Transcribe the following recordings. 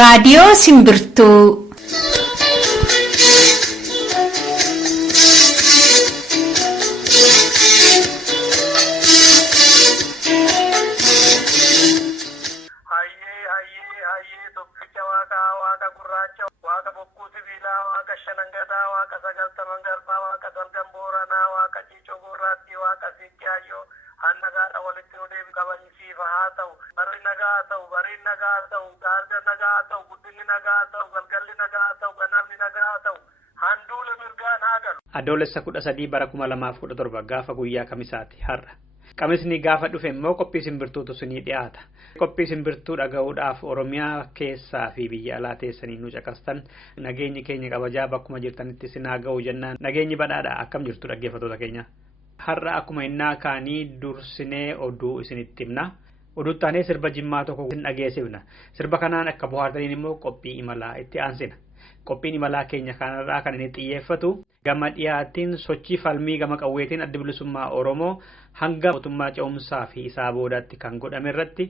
Raadiyoo Simbirtuu. Adoolessa 13 bara 2017 gaafa guyyaa kamisaati har'a. Kamisni gaafa dhufe immoo qophii simbirtuutu isinii dhiyaata. Qophii simbirtuu dhaga'uudhaaf Oromiyaa keessaa fi biyya alaa teessanii nu caqastan nageenyi keenya kabajaa bakkuma jirtanitti isin haa ga'u jennaan. Nageenyi badhaadha akkam jirtu dhaggeeffattoota keenya. Har'a akkuma innaa kaanii dursinee oduu isinitti himna. Oduu taanee sirba jimmaa tokko isin dhageessifna. Sirba kanaan akka bohaartaniin immoo qophii imalaa itti aansina. Qophiin imalaa keenya kanarraa kan inni xiyyeeffatu gama dhiyaatiin sochii falmii gama qawweetiin adda bilisummaa Oromoo hanga mootummaa ce'umsaa fi isaa boodaatti kan godhame irratti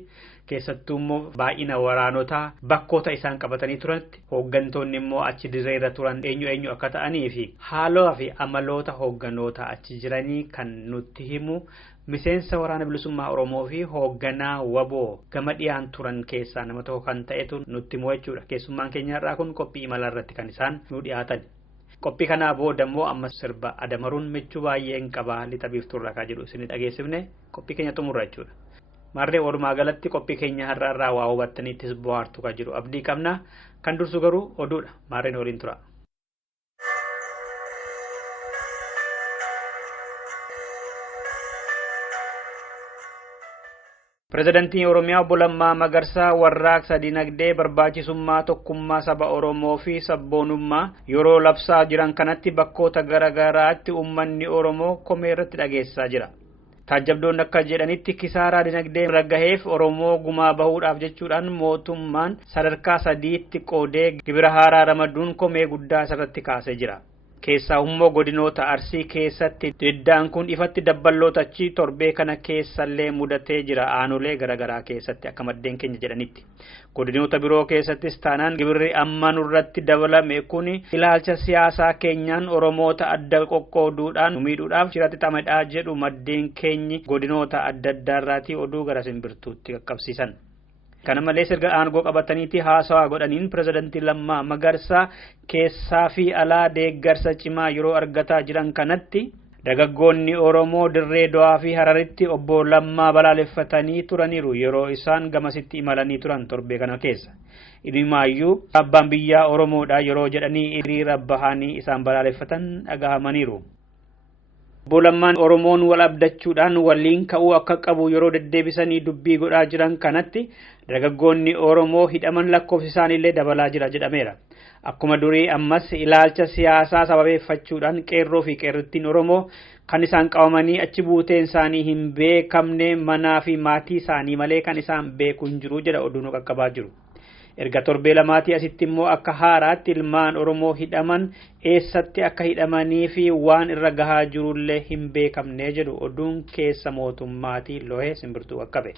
keessattuu immoo baay'ina waraanotaa bakkoota isaan qabatanii turanitti hooggantoonni immoo achi dirreerra turan eenyu akka ta'anii fi haaloo fi amaloota hoogganoota achi jiranii kan nutti himu miseensa waraana bilisummaa Oromoo fi hoogganaa waboo gama dhiyaan turan keessaa nama tokko kan ta'etu nutti himu jechuudha. Keessummaan keenya irraa kun qophii imalaa irratti kan isaan nu dhiyaatan. Qophii kanaa booda immoo amma sirba adamaruun michuu baay'een qabaa lixa biiftuurraa kan jedhu isin dhageessifne qophii keenya xumurra jechuudha. Marree walumaa galatti qophii keenya har'aarraa waa hubattaniittis bohaartu kan jedhu abdii qabna. Kan dursu garuu oduudha. Marreen waliin tura. Pireezidaantiin Oromiyaa Obbo Lammaa Magarsaa warraaqsa dinagdee barbaachisummaa tokkummaa saba Oromoo fi sabboonummaa yeroo labsaa jiran kanatti bakkoota garaagaraatti uummanni Oromoo komee irratti dhageessaa jira. Taajjabdoonni akka jedhanitti kisaaraa dinagdee raggaheef Oromoo gumaa bahuudhaaf jechuudhaan mootummaan sadarkaa 3tti qoodee gibira haaraa ramaduun komee guddaa irratti kaasee jira. Keessaa immoo godinoota Arsii keessatti diddaan kun ifatti dabballoota achi torbee kana keessallee mudatee jira aanolee garaagaraa keessatti akka maddeen keenya jedhanitti. Godinoota biroo keessattis taanaan gibirri amma nurratti dabalame kun ilaalcha siyaasaa keenyaan Oromoota adda qoqqooduudhaan miidhuudhaaf jiratti xamadhaa jedhu maddeen keenyi godinoota adda addaarraatii oduu gara simbirtuutti qaqqabsiisan. Kana malees erga aangoo qabataniiti haasawaa godhaniin pireezidaantii Lammaa Magarsaa keessaa fi alaa deeggarsa cimaa yeroo argataa jiran kanatti dargaggoonni Oromoo dirree Dawaa fi Hararitti obbo Lammaa balaaleffatanii turaniiru yeroo isaan gamasitti imalanii turan torbee kana keessa. Idimaayyuu abbaan biyyaa Oromoodha yeroo jedhanii hiriira bahanii isaan balaaleffatan dhagahamaniiru. Obbo Lammaan Oromoon wal abdachuudhaan waliin ka'uu akka qabu yeroo deddeebisanii dubbii godhaa jiran kanatti dargaggoonni Oromoo hidhaman lakkoofsi isaaniillee dabalaa jira jedhameera. Akkuma durii ammas ilaalcha siyaasaa sababeeffachuudhaan qeerroo fi qeerrittiin Oromoo kan isaan qabamanii achi buuteen isaanii hin beekamne manaa fi maatii isaanii malee kan isaan beeku hin jiru jedha oduun qaqqabaa jiru. Erga torbee lamaatii asitti immoo akka haaraatti ilmaan Oromoo hidhaman eessatti akka hidhamanii fi waan irra gahaa jirullee hin beekamne jedhu oduun keessa mootummaatii lohee simbirtuu qaqqabe.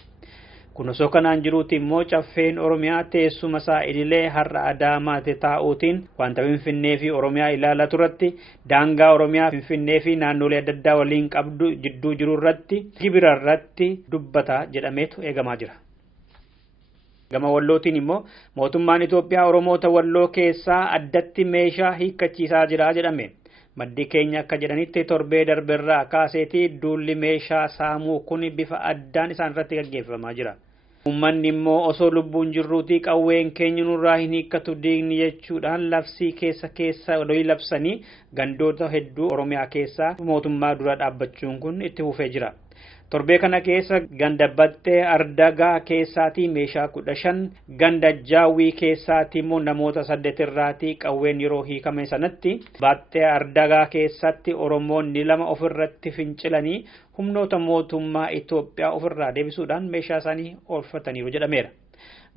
Kun osoo kanaan jiruuti immoo caffeen Oromiyaa teessuma isaa idilee har'a Adaamaatti taa'uutiin wanta Finfinnee fi Oromiyaa ilaalaa turatti daangaa Oromiyaa Finfinnee fi naannolee adda addaa waliin qabdu jidduu jiru irratti gibira irratti dubbata jedhameetu eegamaa jira. Gama wallootiin immoo mootummaan Itoophiyaa Oromoota walloo keessaa addatti meeshaa hiikkachiisaa jira jedhame. Maddi keenya akka jedhanitti torbee darberraa kaaseetii duulli meeshaa saamuu kun bifa addaan isaan irratti gaggeeffamaa jira. Uummanni immoo osoo lubbuun jirruutii qawween keenya nurraa hin hiikkatu diigni jechuudhaan labsii keessa olii labsanii gandoota hedduu Oromiyaa keessaa mootummaa dura dhaabbachuun kun itti fufee jira. Torbee kana keessa ganda battee ardagaa keessaatii meeshaa 15 ganda jaawwii keessaatii immoo namoota 8 irraatii qawween yeroo hiikame sanatti battee ardagaa keessatti Oromoonni 2 ofirratti fincilanii humnoota mootummaa Itoophiyaa ofirraa deebisuudhaan meeshaa isaanii oolfataniiru jedhameera.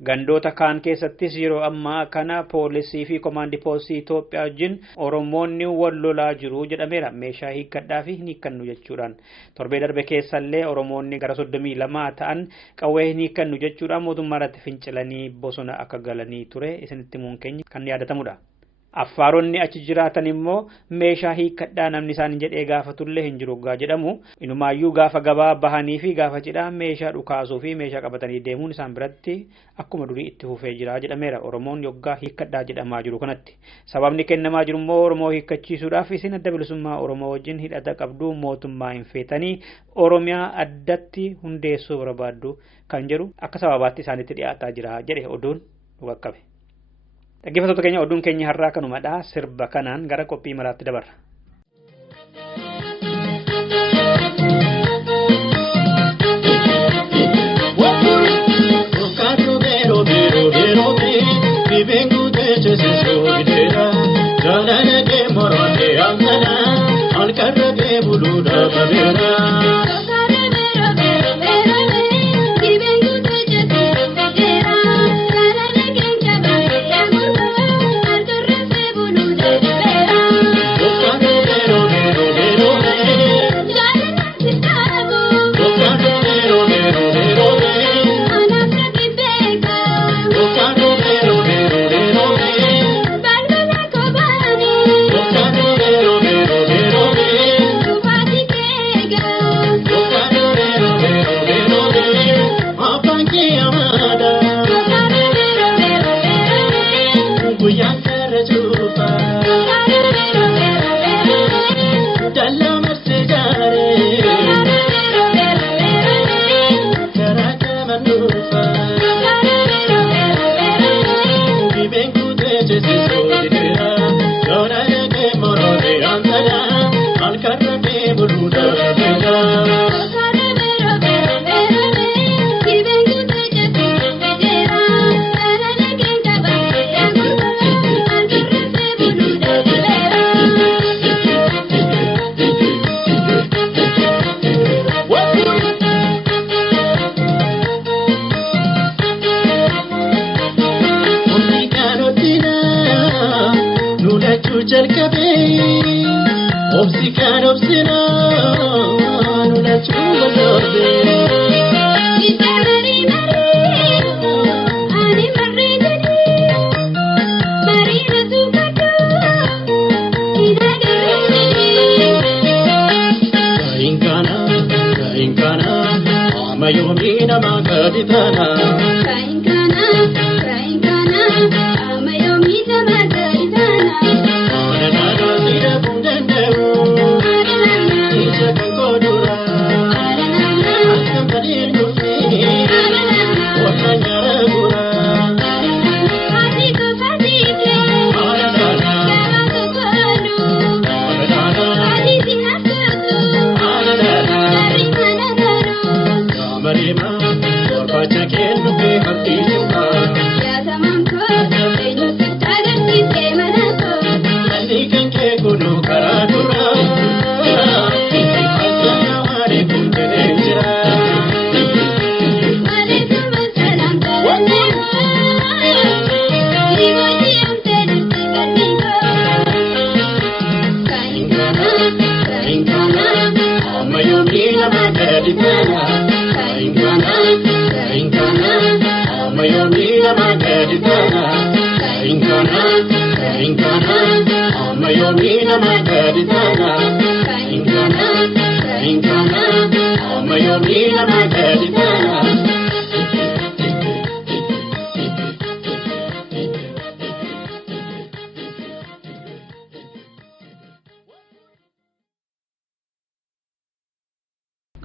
Gandoota kaan keessattis yeroo ammaa kana poolisii fi komaandii poolisii Itoophiyaa wajjin Oromoonni wal lolaa jiru jedhameera. Meeshaa hiikkadhaa fi hin hiikkannu jechuudhaan. Torbee darbe keessallee Oromoonni gara 32 ta'an qawwee hin hiikkannu jechuudhaan mootummaa irratti fincilanii bosona akka galanii ture isinitti himuun keenya kan yaadatamudha. Affaaronni achi jiraatan immoo meeshaa hiikkadhaa namni isaan jedhee gaafatullee hin jiru jedhamu. Inumaayyuu gaafa gabaa bahanii fi gaafa cidhaa meeshaa dhukaasuu fi meeshaa qabatanii deemuun isaan biratti akkuma durii itti fufee jira jedhameera. Oromoon yoggaa hiikkadhaa jedhamaa jiru kanatti. Sababni kennamaa jiru immoo Oromoo hiikkachiisuudhaaf isin adda bilisummaa Oromoo wajjin hidhata qabdu mootummaa hin feetanii Oromiyaa addatti hundeessuu barbaaddu kan jedhu akka sababaatti isaanitti dhiyaataa jira jedhe oduun nu qaqqabe. Dhaggeeffattoota keenya oduun keenya har'aa kanumadha. Sirba kanaan gara qophii maraatti dabarra.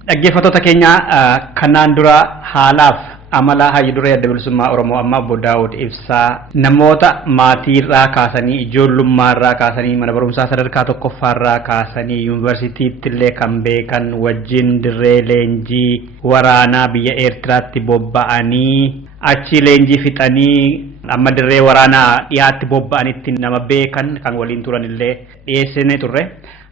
Dhaggeeffattoota keenya kanaan dura haalaaf amala hayyu duree adda bilisummaa Oromoo amma Obbo Daawud Ibsaa namoota maatiirraa kaasanii ijoollummaarraa kaasanii mana barumsaa sadarkaa tokkoffaarraa kaasanii yuunivarsiitiitti illee kan beekan wajjin dirree leenjii waraanaa biyya Eertiraatti bobba'anii achi leenjii fixanii amma dirree waraanaa dhiyaatti bobba'anitti nama beekan kan waliin turan illee dhiyeessine turre.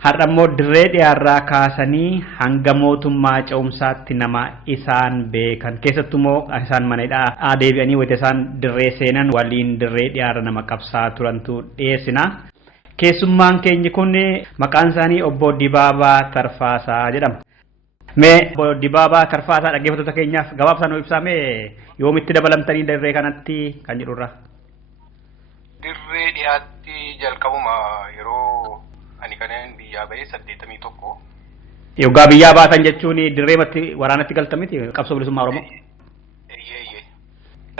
Har'a immoo dirree dhiyaarraa kaasanii hanga mootummaa ce'umsaatti nama isaan beekan keessattuu immoo isaan manadhaa deebi'anii wayita isaan dirree seenan waliin dirree dhiyaarra nama qabsaa turantu dhiyeessina. Keessummaan keenya kun maqaan isaanii obbo Dibaabaa Tarfaasaa jedhama. Mee obbo Dibaabaa Tarfaasaa dhaggeeffattoota keenyaaf gabaabsaan ibsamee yoomitti dabalamtanii dirree kanatti kan jedhurra. Dirree dhiyaatti jalqabuma yeroo ani kanneen biyyaa bahee 81. Yoggaa biyyaa baatan jechuun dirreematti waraanatti galtamiti qabsoo bilisummaa Oromoo.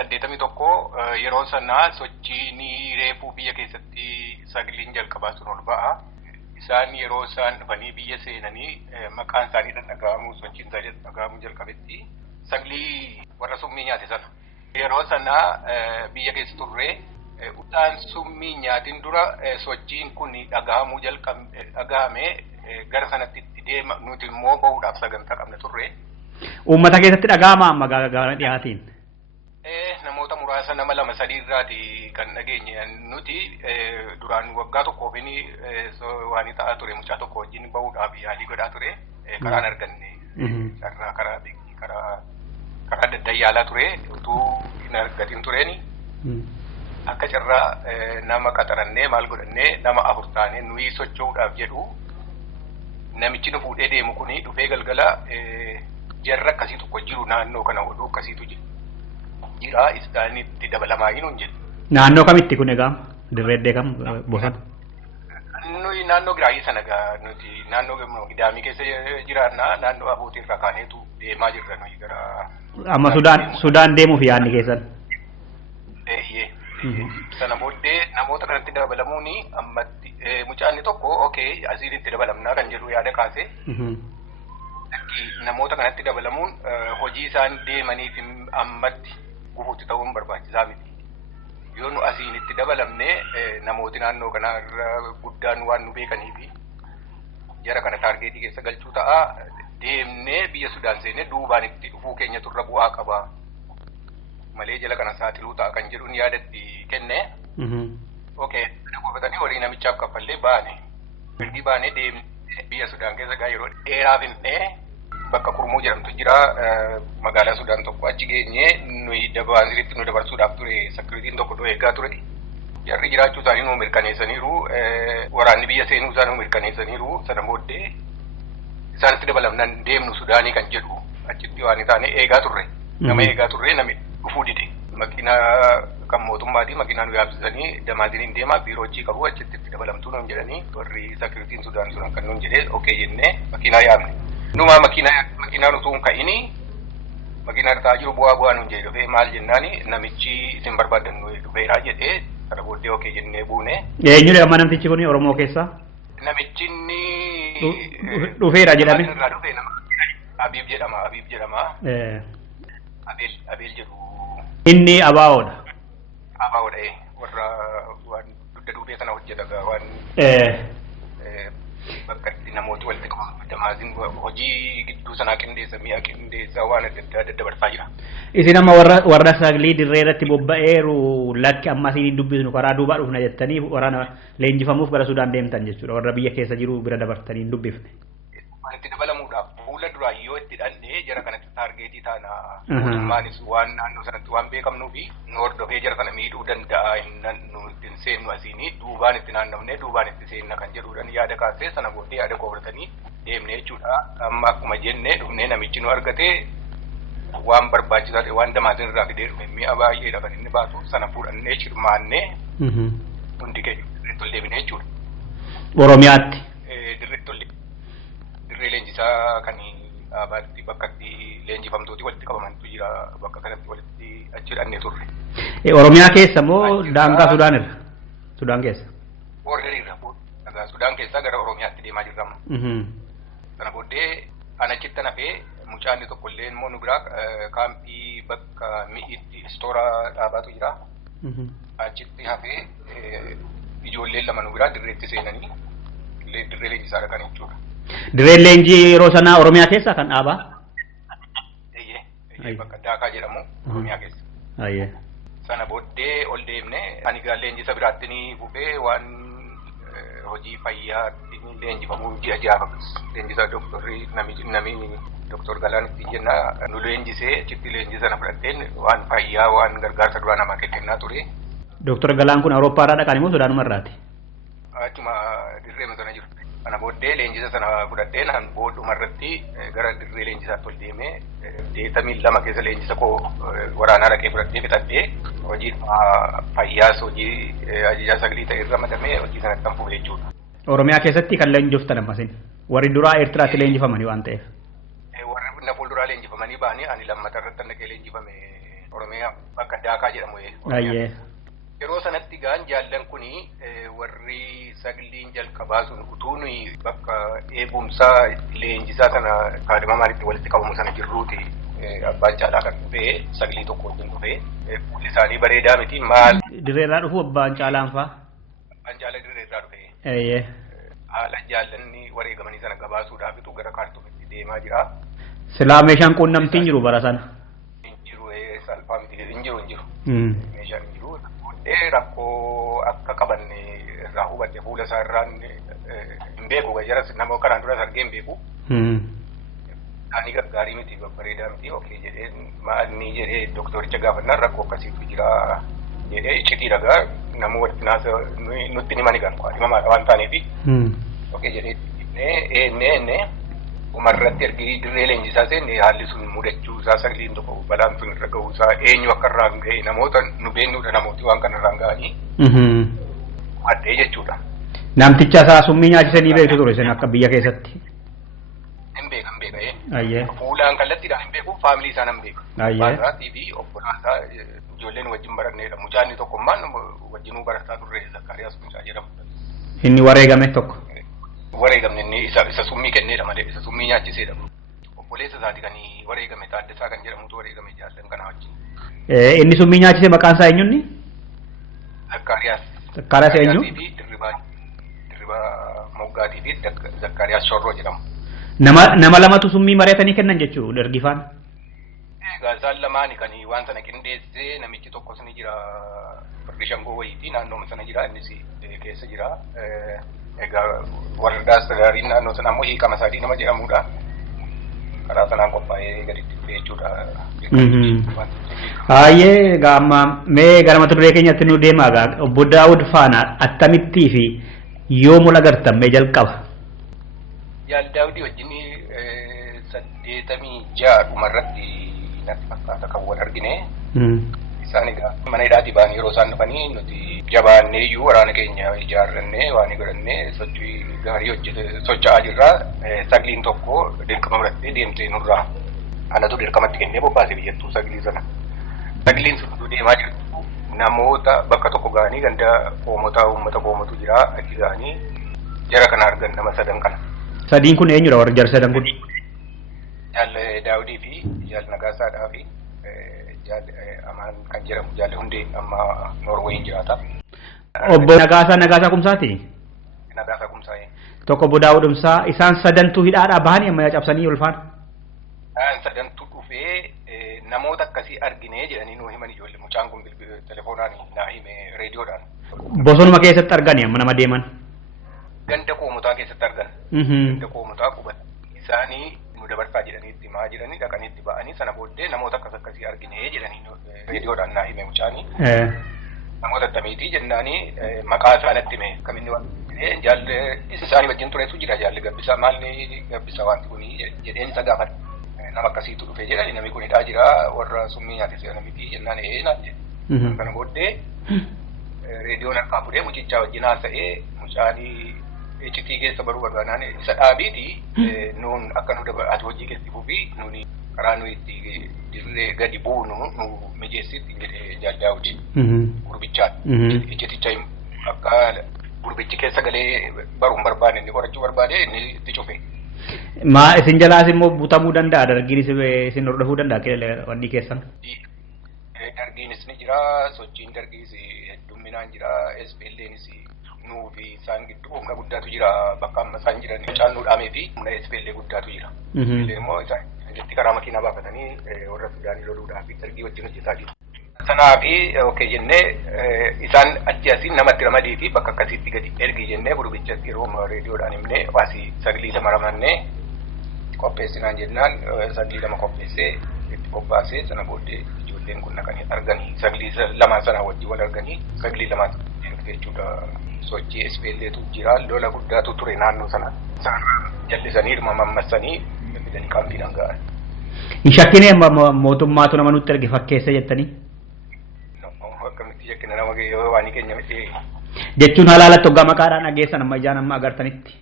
81 yeroo sanaa sochiin reefuu biyya keessatti sagaleen jalqabaa sun ol ba'a. Isaan yeroo isaan dhufanii biyya seenanii maqaan isaanii dhagahamuu sochiin isaanii dhagahamuu jalqabetti sagalee warra summii nyaate sana. Yeroo sanaa biyya keessa turre udhaan summii nyaatiin dura sochiin kun dhagahame gara sanatti itti deema nuti immoo bahuudhaaf sagantaa qabna turre. Uummata keessatti dhagahama amma gara dhiyaatiin. Namoota muraasa nama 2-3 irraati kan dhageenye nuti duraan waggaa tokkoof waan ta'aa ture mucaa tokko wajjin bahuudhaaf yaalii godhaa ture karaan arganne karaa daddayaalaa ture utuu hin argatin tureeni akka carraa nama qaxarannee maal godhannee nama 4 taanee nuyi socho'uudhaaf jedhu namichi nu fuudhee deemu kuni dhufee galgala jarra akkasii tokko jiru naannoo kana oduu akkasiitu jira isaanitti dabalamaa hin jedhu. Naannoo kamitti kun egaa dirree kam bosona? Nuyi naannoo Giraayii sana gaa nuti naannoo Gidaamii keessa jiraannaa naannoo Abuutii irraa kaaneetu deemaa jirra nuyi gara. Amma Sudaan deemuuf yaadni keessan? Sana booddee namoota kanatti dabalamuun ammatti mucaan tokko asitti dabalamnaa kan jedhu yaada kaase. Namoota kanatti dabalamuun hojii isaan deemaniif ammatti gufuutti ta'uun barbaachisaa miti. Yoo nu asiin itti dabalamne namooti naannoo kanarra guddaan waan nu beekaniifi jara kana taargeetii keessa galchuu ta'a deemnee biyya Sudaan seennee duubaan itti dhufuu keenya turra bu'aa qaba. Malee jala kana saaxiluu ta'a kan jedhuun yaadatti kenne. Kana qofatanii horii namichaaf kaffallee baane. Ergi baanee deemnee biyya Sudaan keessa gaa yeroo dheeraaf hin bakka Kurmuu jedhamtu jira magaalaa Sudaan tokko achi geenye nuyi dabaasiritti nu dabarsuudhaaf ture sakiriitiin tokko eegaa ture. Jarri jiraachuu isaanii nu mirkaneessaniiru waraanni biyya seenuu isaa nu mirkaneessaniiru sana booddee isaanitti dabalamnaan deemnu Sudaanii kan jedhu achitti waan taane eegaa turre. Nama eegaa turre namni dhufuu dide. Makiinaa kan mootummaati makiinaa nu yaabsisanii damaaziniin deemaa biiroo hojii qabu achitti itti dabalamtuu nuun jedhanii warri sakiriitiin Sudaan sun kan nuun jedhee jennee makiinaa yaabne. Numa makiinaan utuu hin ka'ini makiinaa irra jiru bu'aa nuun jedhe dhufee maal jennaani namichi isin barbaadan nu dhufeeraa jedhee sana booddee jennee buune. Eenyudha amma namtichi kun Oromoo keessaa? Namichi dhufeera jedhame. Abiib jedhama. Abeel jedhu. Inni Abaawoodha. Abaawoodha warra waan dugda duubee sana hojjeta waan. Bakka itti namooti walitti qabaman damaazin hojii gidduu sanaa qindeessa mi'a qindeessa waan adda addaa daddabarsaa jira. Isin amma warra sagalee dirree irratti bobba'eeru lakki amma isin dubbisnu karaa duubaa dhufna jettanii waraana leenjifamuuf gara Sudaan deemtan jechuudha warra biyya keessa jiru bira dabartanii hin dubbifne. Waan itti dabalamuudhaaf fuula duraa yoo itti dhannee jara kanatti taargeetii taana mootummaanis waan naannoo sanatti waan beekamnuufi nu hordofee jara kana miidhuu danda'a nu ittiin seennu asiinii duubaan itti naannofnee duubaan itti seenna kan jedhuudhaan yaada kaasee sana booddee yaada koofatanii deemnee jechuudha. Amma akkuma jennee dhufnee namichi nu argate waan barbaachisaa ta'e waan damaatiin irraa fidee dhufe mi'a baay'eedha kan inni baatu sana fuudhannee shirmaannee hundi keenya dirreetti ol deebinee jechuudha. Oromiyaatti. Dirree leenjisaa kan dhaabaatti bakka itti leenjifamtooti walitti qabamantu jira bakka kanatti walitti achi hidhannee turre. Oromiyaa keessa moo daangaa Sudaan irra? Sudaan keessa. Boordeeriirra Sudaan keessaa gara Oromiyaatti deemaa jirra. Sana booddee ana achitti hafee mucaan tokkollee immoo nu biraa kaampii bakka mi'itti istoora dhaabaatu jira. Achitti hafee ijoolleen 2 nu biraa dirreetti seenanii dirree leenjisaa dhaqan jechuudha. Dirree leenjii yeroo sanaa Oromiyaa keessa kan dhaabaa? Bakka Daakaa jedhamu Oromiyaa keessa. Sana booddee ol deemne ani gaa leenjisa biraatti ni fufee waan hojii fayyaatti leenjifamuu ji'a ja'a leenjisa doktorri nami doktor Galaanitti jenna nu leenjisee achitti leenjisa na fudhatteen waan fayyaa waan gargaarsa duraa namaa kennaa ture. Doktor Galaan kun Awurooppaadhaa dhaqanii moo Sudaanuma irraati? Achuma dirree sana jiru. Kana booddee leenjisa sana fudhatteen han boodhuma irratti gara dirree leenjisaatti ol deemee 82 keessa leenjisa koo waraanaa dhaqee fudhattee fixadhee hojii fayyaas hojii ajajaa sagalii ta'e irra madamee hojii sanatti kan fufe jechuudha. Oromiyaa keessatti kan leenjiftan ammasin warri duraa Eertiraatti leenjifamanii waan ta'eef. Warri na fuulduraa leenjifamanii ba'anii ani lammata irratti dhaqee leenjifame Oromiyaa bakka Daakaa jedhamu. Ayyee. Yeroo sanatti gaan jaallan kuni warri sagliin jalqabaa sun utuun bakka eegumsaa leenjisaa sana kaadhimamaan itti walitti qabamu sana jirruuti abbaan caalaa kan dhufee saglii tokko wajjin dhufee fuulli isaanii bareedaa miti maal. Dirreerraa dhufu abbaan caalaan faa? Abbaan caalaa dirreerraa dhufee. Eeyyee. Haala jaallanni wareegamanii sana gabaasuudhaafitu gara kaartuumitti deemaa jira. Silaa meeshaan quunnamtiin jiru bara sana? Hin jiru salphaa miti hin jiru. Meeshaan hin jiru. Rakkoo akka qaban irraa hubadhe fuula isaa irraan hin beeku gajaras nama kanaan duras argee hin beeku. Ani gaggaarii miti babbareedaa miti okee jedhee maalni jedhee doktoricha gaafannaan rakkoo akkasiitu jira jedhee iccitii dhagaa nama walitti naasa nutti ni manigan dhimamaadha waan taaneefi. Okee jedhee eenne umarratti ergi dirree leenjisaa seenne haalli sun mudachuu isaa sagliin tokko balaan sun irra ga'uu isaa eenyu akka irraan ga'e namoota nu beennuudha namooti waan kana irraan ga'anii. Addee jechuudha. Namticha isaa summii nyaachisanii beektu ture isin akka biyya keessatti. Hin beeka. Ayyee. Fuulaan kallattiidhaan hin beeku faamilii isaa nan beeka. Ayyee. Baasiraatii fi obbolaasaa ijoolleen wajjin baranneedha. Mucaanni tokkummaan wajjinuu barataa turre Zakkaariyaas Mucaa jedhamu. Inni wareegame tokko. Wareegamne inni isa summii kenneedha malee isa summii nyaachiseedha. Obboleessa isaati kan wareegame Taaddasaa kan jedhamutu wareegame jaallan kana wajjin. Inni summii nyaachise maqaan isaa eenyunni? Zakkaariyaas. Zakkaariyaas eenyu? Dirribaa Moggaatii fi Zakkaariyaas Shorroo jedhamu. Nama lamatu summii mari'atanii kennan jechuu Dargifaan? Egaa isaan lamaani kan waan sana qindeessee namichi tokkos ni jira Firdi Shangoo wayiitii naannooma sana jira innis keessa jira. Egaa warra daastadaariin naannoo sana ammoo hiikama isaatii nama jedhamudha. Karaa sanaan qophaa'ee gaditti dhufe jechuudha. Hayyee egaa amma mee gara mata duree keenyatti nu deemaa egaa obbo Daawud faana akkamittii fi yoo mula gartan mee jalqaba? Jaal Daawudii wajjin 86 dhumarratti natti fakkaata kan wal argine. Isaan egaa mana hidhaatii ba'anii yeroo isaan dhufanii nuti jabaannee iyyuu waraana keenya ijaarrannee waan godhannee sochii gaarii socho'aa jirra. Sagliin tokko dirqama fudhattee deemtee nurraa anatu dirqamatti kennee bobbaase biyyattuu saglii sana. Sagliin sun deemaa jirtu namoota bakka tokko ga'anii ganda qoomotaa uummata qoomotu jira achi ga'anii jara kana argan nama sadan kana. Sadiin kun eenyudha warri jara sadan kun? Jaal Daawudii fi Jaal Nagaasaadhaa fi Jaal Amaan kan jedhamu Jaal Hundee amma Noorweeyin jiraata. Obbo Nagaasaa Kumsaati? Nagaasaa Kumsaa'ee. Tokko obbo Daawudumsaa isaan sadantuu hidhaadhaa bahanii amma cabsanii ulfaan? Isaan sadantuu dhufee namoota akkasii arginee jedhanii nuu himan ijoollee mucaan kun telefoonaan naa hime reediyoodhaan. Bosonuma keessatti argani amma nama deeman? Ganda qoomotaa keessatti argan. Ganda qoomotaa qubatan isaanii nu dabarsaa jedhanii itti maa jedhanii dhaqanii itti ba'anii sana booddee namoota akkasii arginee jedhanii reediyoodhaan naa hime mucaanii. Namoota akkamiitii jennaanii maqaa isaanitti hime kaminni waan jaalli isaanii wajjin turetu jira jaalli gabbisaa maalli gabbisa wanti kuni jedheen isa gaafadha. Nama akkasiitu dhufe jedhani namni kun hidhaa jira warra summii nyaatise namitii jennaan naan jedhe. Kana booddee reediyoon harkaa fudhee mucichaa wajjin haasa'ee mucaanii iccitii keessa baruu barbaadaan isa dhaabiiti nuun akka nu ati hojii keessi fufi nuuni karaa nu itti dirree gadi buunu nu mijeessitti jedhee Jaal Daawud gurbichaan icciticha akka gurbichi keessa galee baruun barbaade inni qorachuu barbaade inni itti cufe. Maa isin jalaas immoo butamuu danda'a dargiinis isin hordofuu danda'a wanni keessan? Dargiinis ni jira sochiin dargiis heddumminaan jira SPL'nis nuu fi isaan gidduu humna guddaatu jira bakka amma isaan jiran mucaan nuu dhaamee fi humna SPL guddaatu jira. SPL immoo isaan karaa makiinaa baafatanii warra Sudaanii loluudhaa fi dargii wajjin hojjetaa jiru. Sanaafi jennee isaan achi asiin namatti ramadiitii bakka akkasiitti gadi ergi jennee gurbichatti yeroo reediyoodhaan himnee asii saglii lama ramannee qopheessinaan jennaan saglii lama qopheessee itti qophaasee sana booddee ijoolleen kun dhaqanii arganii saglii lamaan sanaa wajjin wal arganii saglii lamaan jechuudha. Sochii SPL'tu jira lola guddaatu ture naannoo sana isaan jallisanii dhuma mammassanii fidanii kaampiidhaan ga'an. Hin shakkinee mootummaatu nama nutti erge fakkeessa jettanii? Akkamitti shakkina nama yoo waan keenya miti. Jechuun halaalatti hoggaa maqaadhaan dhageessan amma ijaan amma agartanitti?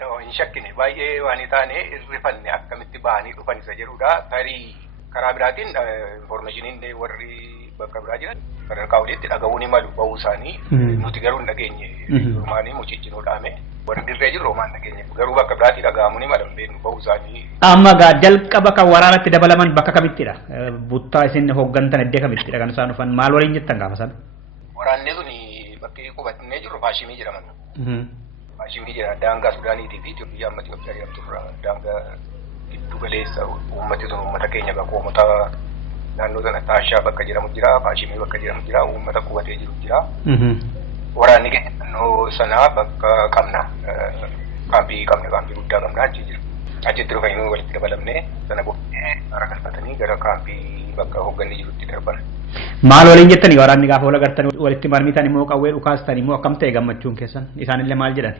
No hin shakkine baay'ee waan taane irrifanne akkamitti bahanii dhufan isa jedhudha. Tarii karaa biraatiin informaashiniin warri bakka biraa jiran sadarkaa oliitti dhaga'uu ni malu bahuu isaanii nuti garuu hin dhageenye durmaanii muciichinuu dhaame warri dirree jiru homaan dhageenye garuu bakka biraatti dhaga'amuu ni mala hin beeknu bahuu isaanii. Amma jalqaba kan waraanatti dabalaman bakka kamittidha? Buttaa isin hooggantan iddoo kamittidha kan isaan dhufan maal waliin jettan gaafa sana? Waraanni sun bakki qubatnee jiru Faashimii jedhaman. Faashimii jedhama daangaa Sudaaniitii fi Itoophiyaa amma Itoophiyaa jedhamtu irraa daangaa giddu galeessa uummati sun uummata keenya bakka uummata naannoo sana Taashaa bakka jedhamu jira, Faashimii bakka jedhamu jira, uummata qubatee jiru jira. Waraanni keenya naannoo sanaa bakka qabna. Kaampii guddaa qabna achi jira. Achitti dhufanii walitti dabalamnee sana booddee hara galfatanii gara kaampii bakka hoogganni jirutti darban. Maal waliin jettanii waraanni gaafa wal agartan walitti marmitan immoo qawwee dhukaastan immoo akkam ta'e gammachuun keessan isaanillee maal jedhan?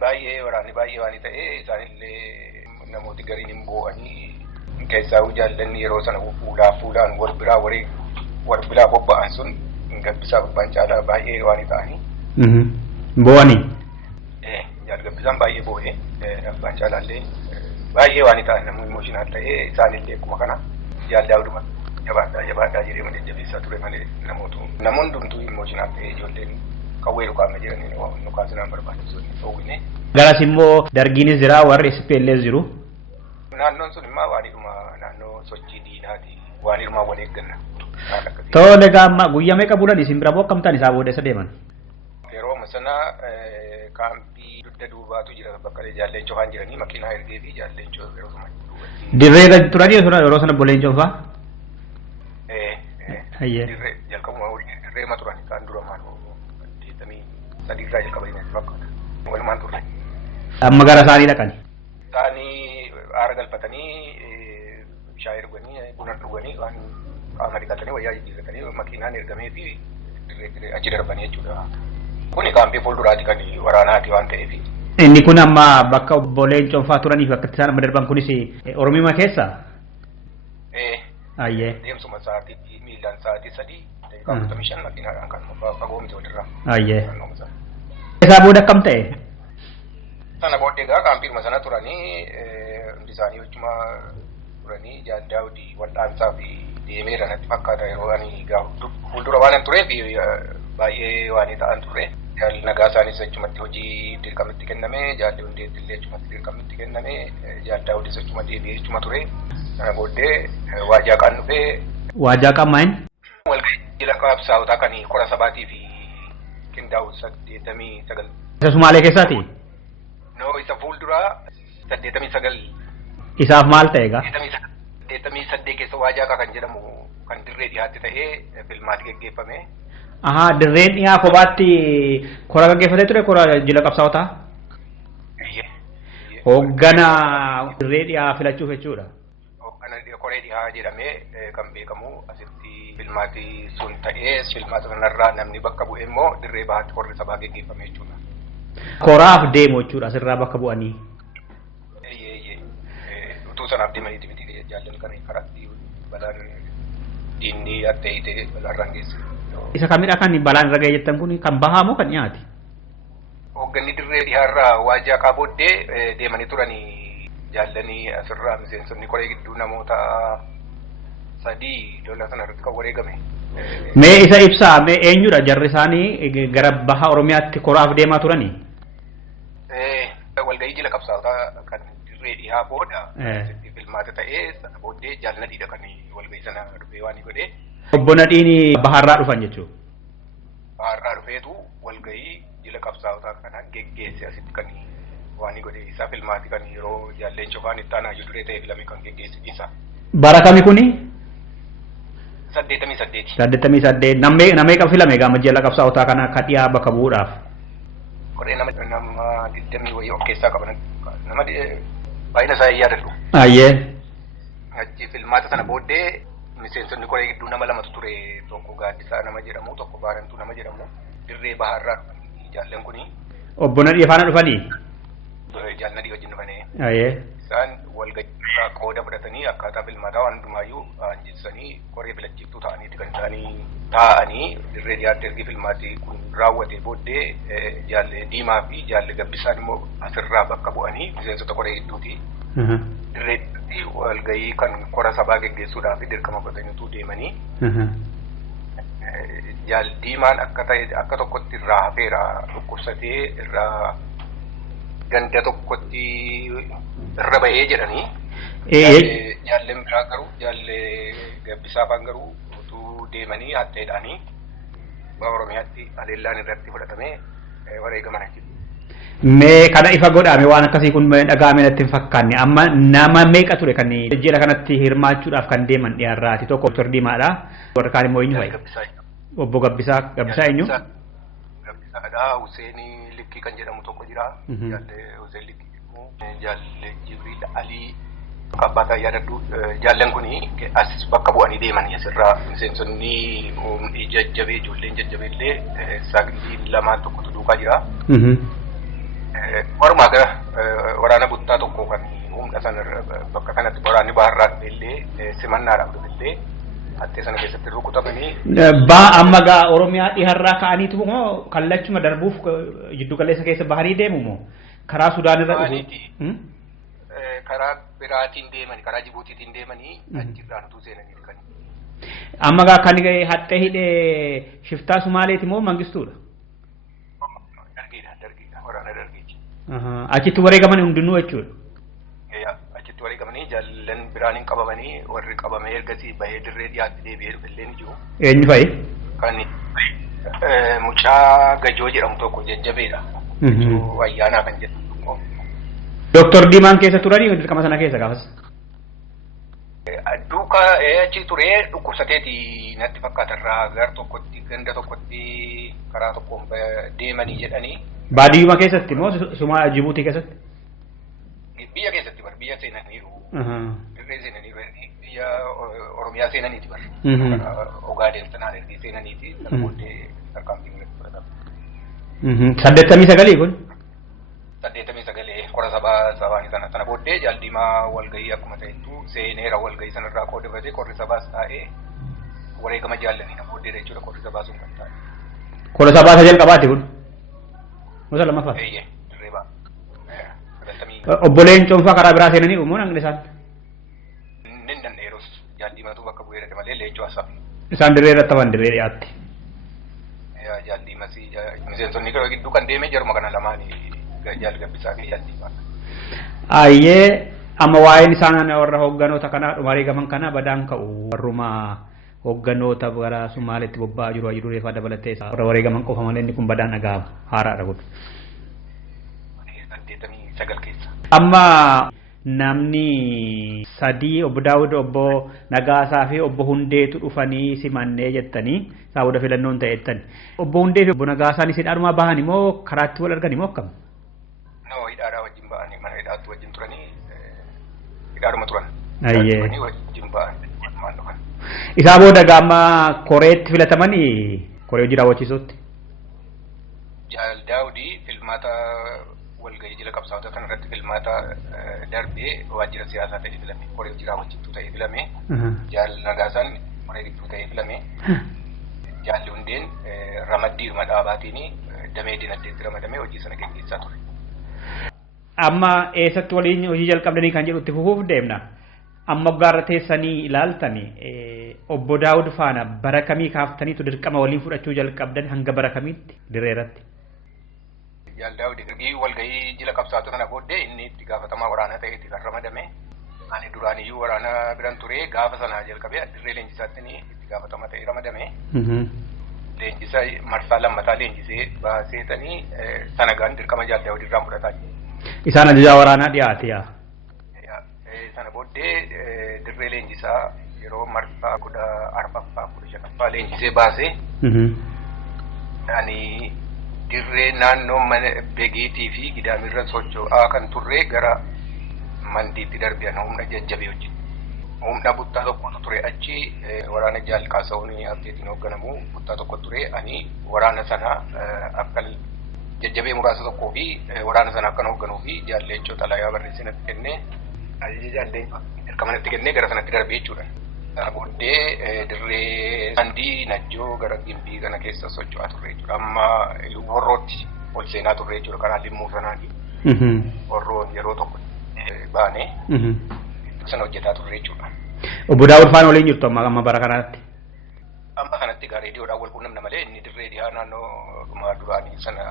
Baay'ee waraanni baay'ee waan ta'e isaanillee namooti gariin hin boo'anii keessaa jaallanni yeroo sana fuulaan wal biraa bobba'an sun gabbisaa babbaan caalaa baay'ee waan ta'anii. Boo'anii? Gabbisaan baay'ee boo'ee babbaan caalaallee baay'ee waan ta'an namni imooshinaal ta'ee isaanillee akkuma kana jaalladhuma jabaadhaa jedhee malee jabeessaa ture malee namoonni hundumtuu imooshinaal ta'ee ijoolleen qawwee dhukaamne jedhanii nu kaasinaan barbaachisu dhoowwine. Garas immoo dargiinis jira warri SPL'es jiru. Naannoon sun immoo waanidhuma naannoo sochii diinaati waanidhuma wal eegganna. Tole egaa amma guyyaa meeqa bulan isin bira akkam ta'an isaa booda isa deeman? Yeroo sana kaampii dugda duubaatu jira bakka jaalleencoo waan jiranii makiinaa ergee fi jaalleencoo yeroo sana dirree turanii yeroo sana boleencoo fa'aa? Dirree jalqabuma dirree ma turani kan dura maal sadiirraa jalqabanii fakkaata walumaan turre. Amma gara isaanii dhaqani? Isaanii aara galfatanii shaayii dhuganii buna dhuganii waan qaama dhiqatanii wayyaa jijjiirratanii makiinaan ergamee fi achi darbanii jechuudha. Kuni kaampii fuulduraati kan waraanaati waan ta'eef. Inni kun amma bakka boleencoo fa'aa turaniif akka isaan amma darban kunis Oromiyaa keessa? Ayyee. Deemsuma sa'aatii miilaan sa'aatii 3:45 makiinaadhaan kan fagoo miti walirraa. Ayyee. Isaa booda akkam ta'e? Sana booddee egaa kaampiidhuma sana turanii hundi isaanii wajjuma turanii Daawudii wal'aansaa fi deemeera natti fakkaata yeroo ani fuuldura waan tureef baay'ee waan ta'an turre. Jaalli nagaa isaanis achumatti hojii dirqamatti kenname, jaalli hundeetti illee achumatti dirqamatti kenname, jaalli Daawudis achuma deebi'ee achuma ture. Sana booddee Waajaaqaan dhufee. Waajaaqaan maal? Walgahii jila qabsaa'otaa kan kora sabaatii fi qindaa'u 89. Isa Sumaalee keessaati? No, isa fuulduraa 89. Isaaf maal ta'e egaa? 88 keessa Waajaaqaa kan jedhamu kan dirree dhiyaatti ta'ee filmaati geggeeffame. Ahaa, dirreen dhiyaa kophaatti kora gaggeeffatee ture kora jila qabsaa'otaa? Hoogganaa dirree dhiyaa filachuuf jechuudha. Koree dhiyaa jedhamee kan beekamu asitti filmaati sun ta'ee filmaata sanarraa namni bakka bu'e immoo dirree bahaatti korri sabaa geggeeffame jechuudha. Koraaf deemu jechuudha asirraa bakka bu'anii. Utuu sanaaf deemaniiti miti jaallan kan karaatti balaan diinni adda hidhee balaarraan geesse. Isa kamidha kan balaan irra ga'e jettan kun kan bahaa moo kan dhiyaati? Hoogganni dirree dhiyaarraa Waajaaqaa booddee deemanii turanii jaallanii asirraa miseensonni koree gidduu namoota 3 lola sana irratti kan wareegame. Mee isa ibsaa mee eenyudha jarri isaanii gara baha Oromiyaatti koraaf deemaa turanii? Walgahii jila qabsaa'otaa kan dirree dhiyaa booda filmaata ta'ee sana booddee jaalladhiidha kan walgahii sana dhufee waan godhee. Obbo Nadhiin baharraa dhufan jechuudha. Baharraa dhufeetu walgahii jila qabsaa'otaa kana geggeesse asitti kan waan godhee isaa filmaati kan yeroo jaalleen cufaan itti aanaa duree ta'ee filame kan geggeesse isa. Bara kami kuni? 88. 88 namee filame gama jala qabsaa'otaa kana akka dhiyaa bakka bu'uudhaaf. Koree nama 20 wayii of keessaa qaban nama baay'ina isaa yaadadhu. Ayyee. Achi filmaata sana booddee miseensonni koree gidduu nama lamatu ture, tokko Gaaddisaa nama jedhamu, tokko Baarantuu nama jedhamu. Dirree baharraa jaallan kuni. Obbo Nadhii faana dhufanii? Jaalladhii wajjin dhufanii. Ayyee. Isaan walgahii qooda fudhatanii akkaataa filmaataa waan hundumaayyuu aanjisanii koree filachiiftuu ta'aniiti kan isaanii taa'anii dirree dhiyaatti ergi filmaatii kun raawwate booddee jaalle Diimaa fi jaalle Gabbisaan immoo asirraa bakka bu'anii miseensota koree gidduuti. Dirree walgahii kan kora sabaa geggeessuudhaaf dirqama fudhataniitu deemanii. Jaalle Diimaan akka tokkotti irraa hafeera dhukkubsatee irraa ganda tokkotti irra bahee jedhanii. Jaalleen biraa garuu jaalle Gabbisaafaan garuu utuu deemanii hatteedhaanii Oromiyaatti haleellaan irratti fudhatamee wareegaman jechuudha. Mee kana ifa godhame waan akkasii kun dhaga'ame natti hin fakkaanne amma nama meeqa ture kan jila kanatti hirmaachuudhaaf kan deeman dhiyaarraati tokko Dr. Diimaadha warra kaan immoo eenyu fa'i? Obbo Gabbisaa eenyu? Gabbisaadha. Huseenii Likkii kan jedhamu tokko jira. Jaalle Huseen Likkii immoo jaalle Jibriil Alii abbaataa yaadadhu. Jaallan kuni as bakka bu'anii deemanii asirraa miseensonni jajjabee ijoolleen jajjabeellee sagalee lamaan tokkotu duukaa jira. Walumaa gara waraana buttaa tokko kan humna sana bakka kanatti waraanni baharraa dhufeellee simannaadhaaf dhufeellee hattee sana keessatti rukutamanii. Amma gaa Oromiyaa dhiharraa ka'aniitu moo kallachuma darbuuf jiddu galeessa keessa baharii deemu moo karaa Sudaan irra dhufu? Karaa biraatiin deemanii karaa Jibuutiitiin deemanii achirraan utuu seenanii kan. Amma gaa kan hattee hidhee shiftaa Sumaaleeti moo Mangistuudha? Dargiidha waraana dargiiti. Achitti wareegaman hundinuu jechuudha. Achitti wareegamanii jaallan biraaniin qabamanii warri qabamee ergasii bahee dirree dhiyaatti deebi'ee dhufellee ni jiru. Eenyu fa'i? Kan mucaa Gajoo jedhamu tokko jajjabeedha. Ayyaanaa kan jedhamu. Dr. Diimaan keessa turanii dirqama sana keessa gaafas? Duuka achi turee dhukkubsateeti natti fakkaatarraa gara tokkotti ganda tokkotti karaa tokkoon deemanii jedhanii. Baadiyyuma keessatti moo Sumaa Jibuutii keessatti? Biyya keessatti bar biyya seenaniiru. Dirree seenaniiru biyya Oromiyaa seenaniiti bar. Ogaaden sanaan ergi seenaniiti. Sana booddee tarkaanfii fudhatama. 89 kun? 89 kora sabaanii sana booddee Jaalli Diimaa walgahii akkuma ta'ettu seeneera walgahii sanarraa qooda fudhatee korri sabaas taa'ee wareegama jaallaniidha booddee jechuudha korri sabaa sun kan taa'e. Kora sabaa isa jalqabaati kun? Musa lammaffaa? Eeyyee dirree ba'a. Obboleen Coonfaa karaa biraa seenanii moo nangni isaan? Nin danda'eerus Jaalli Diimaatu bakka bu'ee malee leencoo hasaaf. Isaan dirree irratti hafan dirree dhiyaatti. Jaalli Diimas miseensonni gidduu kan deemee jaruma kana lamaanii. Jaalli Gabbisaa fi Jaalli Diimaa. Ayyee amma waa'een isaan warra hoogganoota kanaa wareegaman kana badaan ka'u warruma hoogganoota gara Sumaaleetti bobba'aa jiru reefaa dabalatee warra wareegaman qofa malee inni kun badaan dhaga'ama haaraadha kun. 89 keessa. Amma namni sadii obbo Daawud obbo Nagaasaa fi obbo Hundeetu dhufanii simannee jettanii saawuda filannoon ta'ettan. Obbo Hundee fi obbo Nagaasaan isin aduma bahani moo karaatti wal argani moo akkam? Hidhaadhaa wajjin ba'anii mana hidhaatti wajjin turanii hidhaadhuma turan. Ayyee. Wajjin ba'anii maal dhufan. Isaa booda gaamma koreetti filatamanii koree hojii raawwachiisuutti. Jaal Daawudii filmaata walgahii jila qabsaa'ota kana irratti filmaata darbee waajjira siyaasaa ta'ee filame koree hojii raawwachiiftuu ta'ee filame. Jaal Nagaasaan koree gidduu ta'ee filame. Jaalli Hundeen ramaddiidhuma dhaabaatiin damee dinagdeetti ramadamee hojii sana gaggeessaa ture. Amma eessatti waliin hojii jalqabdanii kan jedhu itti fufuuf deemna. Amma gaarra teessanii ilaaltanii obbo Daawud faana bara kamii kaaftaniitu dirqama waliin fudhachuu jalqabdan hanga bara kamiitti dirree irratti? Jaal Daawud ergi walgahii jila qabsaa'ota kana booddee inni itti gaafatamaa waraanaa ta'eeti kan ramadame. Ani duraaniyyuu waraana biran ture gaafa sana jalqabee dirree leenjisaatti itti gaafatamaa ta'ee ramadame. Leenjisa marsaa lammataa leenjisee baaseetanii sanagaan dirqama Jaal Daawud irraan fudhataa jiru. Isaan ajajaa waraanaa dhiyaate yaa. Sana booddee dirree leenjisaa yeroo marsaa 14 leenjisee baasee ani dirree naannoo mana beegiitii fi gidaamirra socho'aa kan turre gara mandiitti darbiyan humna jajjabee hojjete. Humna buttaa tokkotu ture achi waraana jaalqaasa'uun abdeetiin hoogganamu buttaa tokko ture ani waraana sana akka jajjabee muraasa tokkoo fi waraana sana akkan hoogganuu fi jaalleechoo xalayaa barreessee natti kennee ajaja jaalleechoo dirqamanatti kennee gara sanatti darbee jechuudha. Booddee dirree mandii najjoo gara gimbii kana keessa socho'aa turre jechuudha. Amma horrootti ol seenaa turre jechuudha karaa limmuu sanaati. Horroon yeroo tokko baanee sana hojjetaa turre jechuudha. Obbo Daawud Faana waliin jirtu amma bara kanatti? Amma kanatti egaa reediyoodhaan wal quunnamna malee inni dirree dhiyaa naannoo dhuma duraanii sana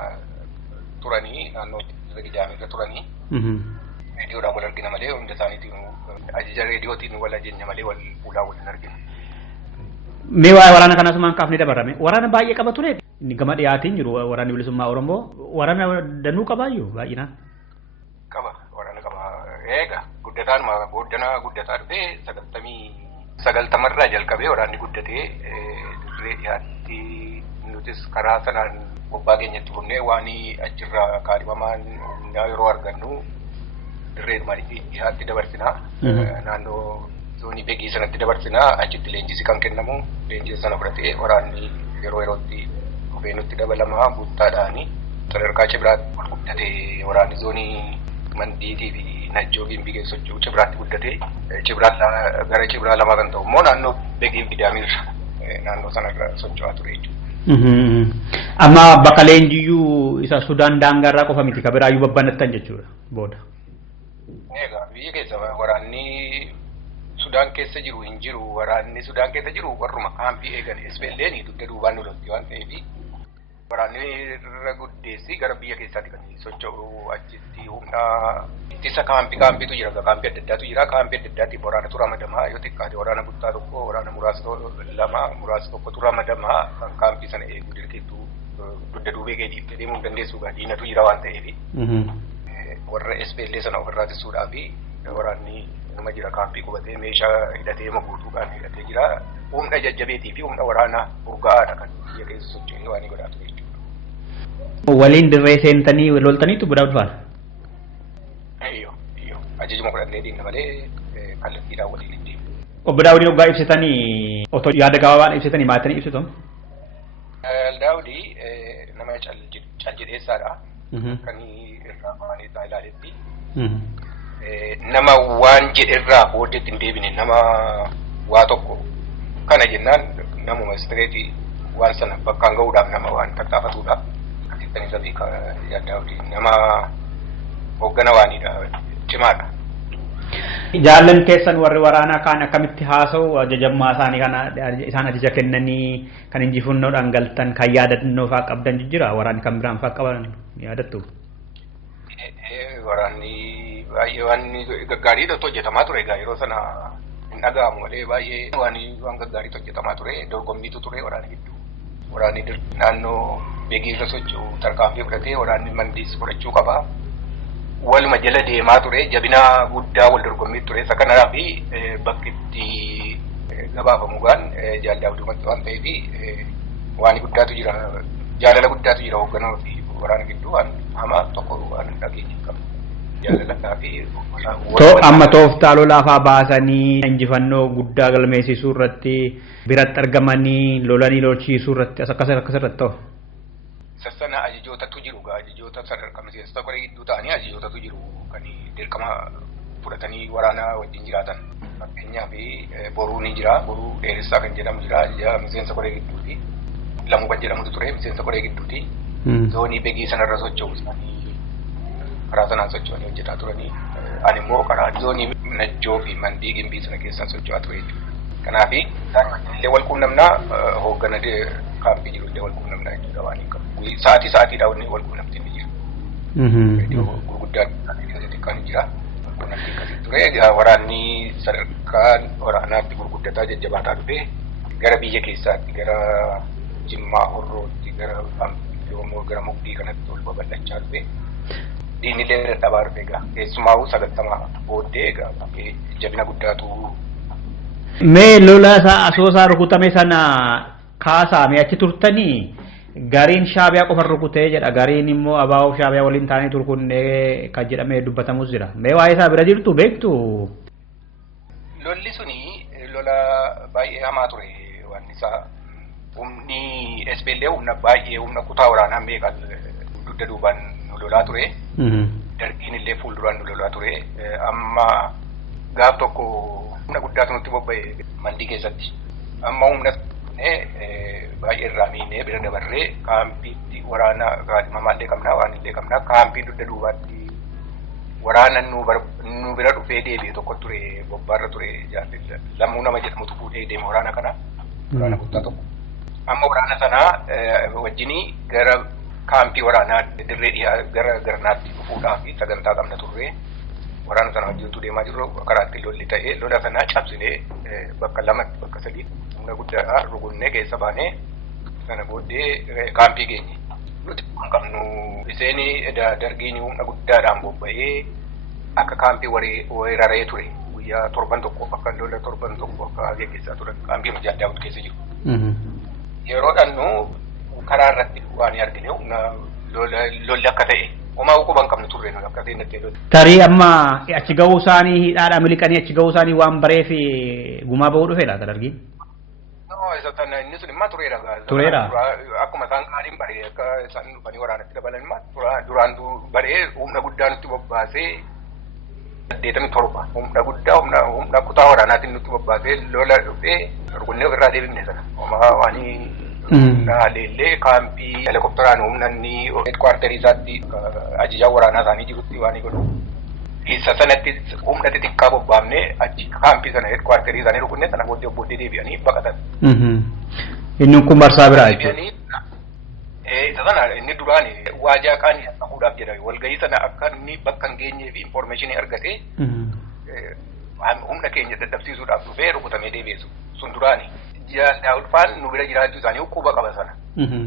turanii naannoo gidaamirra turanii reediyoodhaan wal argina malee hunda isaaniitiin ajaja reediyootiin wal ajajna malee wal fuulaan wal hin arginu. Mee waa'ee waraana kanaa sumaan kaafnee dabarame waraana baay'ee qaba ture inni gama dhiyaatiin jiru waraanni bilisummaa Oromoo waraana danuu qabaayyuu baay'inaan. Qaba waraana qaba eega guddataan booddana guddataa dhufee 90 jalqabee waraanni guddatee dirree dhiyaatti nutis karaa sanaan gubbaa keenyatti funnee waan achirraa kaadhimamaan humnaa yeroo argannu dirreedhuma dhiyaatti dabarsinaa naannoo zoonii beegii sanatti dabarsinaa achitti leenjisi kan kennamu leenjisa sana fudhatee waraanni yeroo yerootti dhufee nutti dabalamaa buttaadhaani sadarkaa Cibiraatti wal guddatee waraanni zoonii mandiitii fi najjoo gimbii keessa socho'u Cibiraatti guddatee gara Cibiraa lama kan ta'u immoo naannoo beegii gidaamirra naannoo sanarra socho'aa ture jechuudha. Amma bakka leenjiyyuu isa Sudaan daangaarraa qofa miti ka biraayyuu babbanattan jechuudha booda. Egaa biyya keessa waraanni Sudaan keessa jiru hin jiru waraanni Sudaan keessa jiru warruma kaampii eegan SPLN dugda duubaan nu lolti waan ta'eef waraanni irra guddeessi gara biyya keessaatti kan socho'u achitti humna ittisa kaampiitu jira kaampii adda addaatu jira kaampii adda addaatiif waraanatu ramadamaa yoo xiqqaate waraana guddaa tokko waraana muraasa tokkotu ramadamaa kan kaampii sana eeguu dirqeettuu dugda duubee keetiif deemuu hin dandeessu diinatu jira waan ta'eef warra SPLN sana ofirraa ittisuudhaaf waraanni nama jira kaampii qubatee meeshaa hidhatee guutuudhaan hidhatee jira humna jajjabeetii fi humna waraanaa urgaa'aadha kan biyya keessa socho'ee waan godhaa ture jechuudha. Waliin dirree seentanii loltaniitu Obbo Daawud Faana? Iyo ajajuma fudhannee diinna malee kallattiidhaan waliin hin deemu. Obbo Daawudin waggaa ibsitanii otoo yaada gabaabaan ibsitanii maatanii ibsitu? Daawudii nama caljedheessaadha. Kan irraa waan isaa ilaaletti. Nama waan jedherraa booddeetti hin deebine nama waa tokko kana jennaan namuma istireetii waan sana bakkaan ga'uudhaaf nama waan tattaafatudha. Akkasitti isa beeka Daawudii nama hooggana waanidha cimaadha. Jaallan keessan warri waraanaa kaan akkamitti haasa'u ajajammaa isaanii kana isaan ajaja kennanii kan injifannoodhaan galtan kan yaadannoo fa'aa qabdan jira waraanni kan biraan fa'aa qaban yaadattu? Waraanni baay'ee waan gaggaariidha hojjetamaa ture egaa yeroo sana hin dhaga'amu malee baay'ee waan gaggaariitu hojjetamaa ture dorgommiitu ture waraanni gidduu waraanni naannoo beegiirra socho'u tarkaanfii fudhatee waraanni mandiis fudhachuu qaba. Waluma jala deemaa ture jabina guddaa wal dorgommii ture isa kanaaf bakki itti gabaafamuudhaan Jaal Daawud waan ta'eef waan guddaatu jira jaalala guddaatu jira hoogganaa fi waraana gidduu waan hamaa tokko waan dhageenya qabu. Amma tooftaa lolaafaa baasanii injifannoo guddaa galmeessisuu irratti biratti argamanii lolanii lolchiisuu irratti akkas irratti ta'u. Sassana ajajootatu jiru ajajoota sadarkaa miseensa koree gidduu ta'anii ajajootatu jiru kan dirqama fudhatanii waraana wajjin jiraatan. Fakkeenyaaf boruu ni jira boruu dheeressaa kan jedhamu jira ajaja miseensa koree gidduuti. Lamuu kan jedhamutu ture miseensa koree gidduuti. Zoonii beegii sanarra socho'u karaa sanaan socho'anii hojjetaa turanii ani immoo karaa zoonii najjoo fi mandii gimbii sana keessaan socho'aa ture jechuudha. Kanaaf illee wal quunnamnaa hooggana kaampii jiru illee wal quunnamnaa jechuudha waan hin qabu. Sa'aatiidhaan wal quunnamtiin ni jiru. Reediyoo gurguddaan xixiqqaan jira. Quunnamtiin akkasii ture waraanni sadarkaan waraanaatti gurguddataa jajjabaataa dhufe gara biyya keessaatti gara Jimmaa Horrootti gara Mugdii kanatti ol babal'achaa dhufe. Diinillee dadhabaa dhufe egaa keessumaa 90 booddee egaa jabina guddaatu Mee lola isaa asoosaa rukutame sana kaasaa mee achi turtanii gariin shaabiyaa qofa rukutee jedha gariin immoo abaa'oo shaabiyaa waliin taa'anii turkunnee kan jedhamee dubbatamus jira. Mee waa'ee isaa bira jirtu beektu? Lolli suni lola baay'ee hamaa ture waan isaa humni SPLA humna baay'ee humna kutaa waraanaa meeqa dugda duubaan nu lolaa ture. Dargiin illee fuulduraan nu lolaa ture. Amma gaaf tokko humna guddaatu nutti bobba'e mandii keessatti. Amma humna baay'ee irraa miinee bira dabarree kaampiitti waraana gaadhimamaallee qabnaa waan illee qabnaa kaampii dugda duubaatti waraana nu bira dhufee deebi'e tokko ture bobbaarra ture jaalladha. Lammuu nama jedhamutu fuudhee deema waraana kana. Waraana guddaa tokko. Amma waraana sanaa wajjinii gara kaampii waraanaa dirree dhiyaa gara garnaatti dhufuudhaa fi sagantaa qabna turre. Waraana sana wajjintu deemaa jirru karaatti lolli ta'ee lola sanaa cabsinee bakka lamatti bakka sadiitti humna guddaa rukunnee keessa baanee sana booddee kaampii geenye. Nuti kan qabnu iseen dargiin humna guddaadhaan bobba'ee akka kaampii weeraree ture guyyaa torban tokko akka lola torban tokko akka geggeessaa turan kaampii Jaal Daawud keessa jiru. Yeroo dhannu karaa irratti waan argine humna lolli akka ta'e homaa quban qabnu turre nu akka ta'e natti lolli. Tarii amma achi gahuu isaanii hidhaadhaa miliqanii achi gahuu isaanii waan bareef gumaa bahuu dhufee laata dargiin? Isa sana inni sun immoo tureera. Tureera. Akkuma isaan qaaliin baree akka isaan dhufanii waraanatti dabalan immoo duraan baree humna guddaa nutti bobbaasee 87 humna guddaa humna kutaa waraanaatiin nutti bobbaasee lola dhufee rukunnee ofirraa deebifne sana. Homaa waanii leellee kaampii helikopteraan humna inni heedkwaarterii isaatti ajajaa waraanaa isaanii jirutti waanii godhu. Isa sanatti humna xixiqqaa bobbaafnee achi kaampii sana heedkwaarterii isaanii rukunnee sana booddee deebi'anii baqatan. Inni kun marsaa biraa jechuudha. Isa sana inni duraan waajaa qaanii hafuudhaaf jedhame walgahii sana akka inni bakka hin geenyee fi infoormeeshinii argatee humna keenya dadhabsiisuudhaaf dhufee rukutamee deebi'eessu sun duraani. Jaal Daawud faan nu bira jiraachuu isaanii quba qaba sana.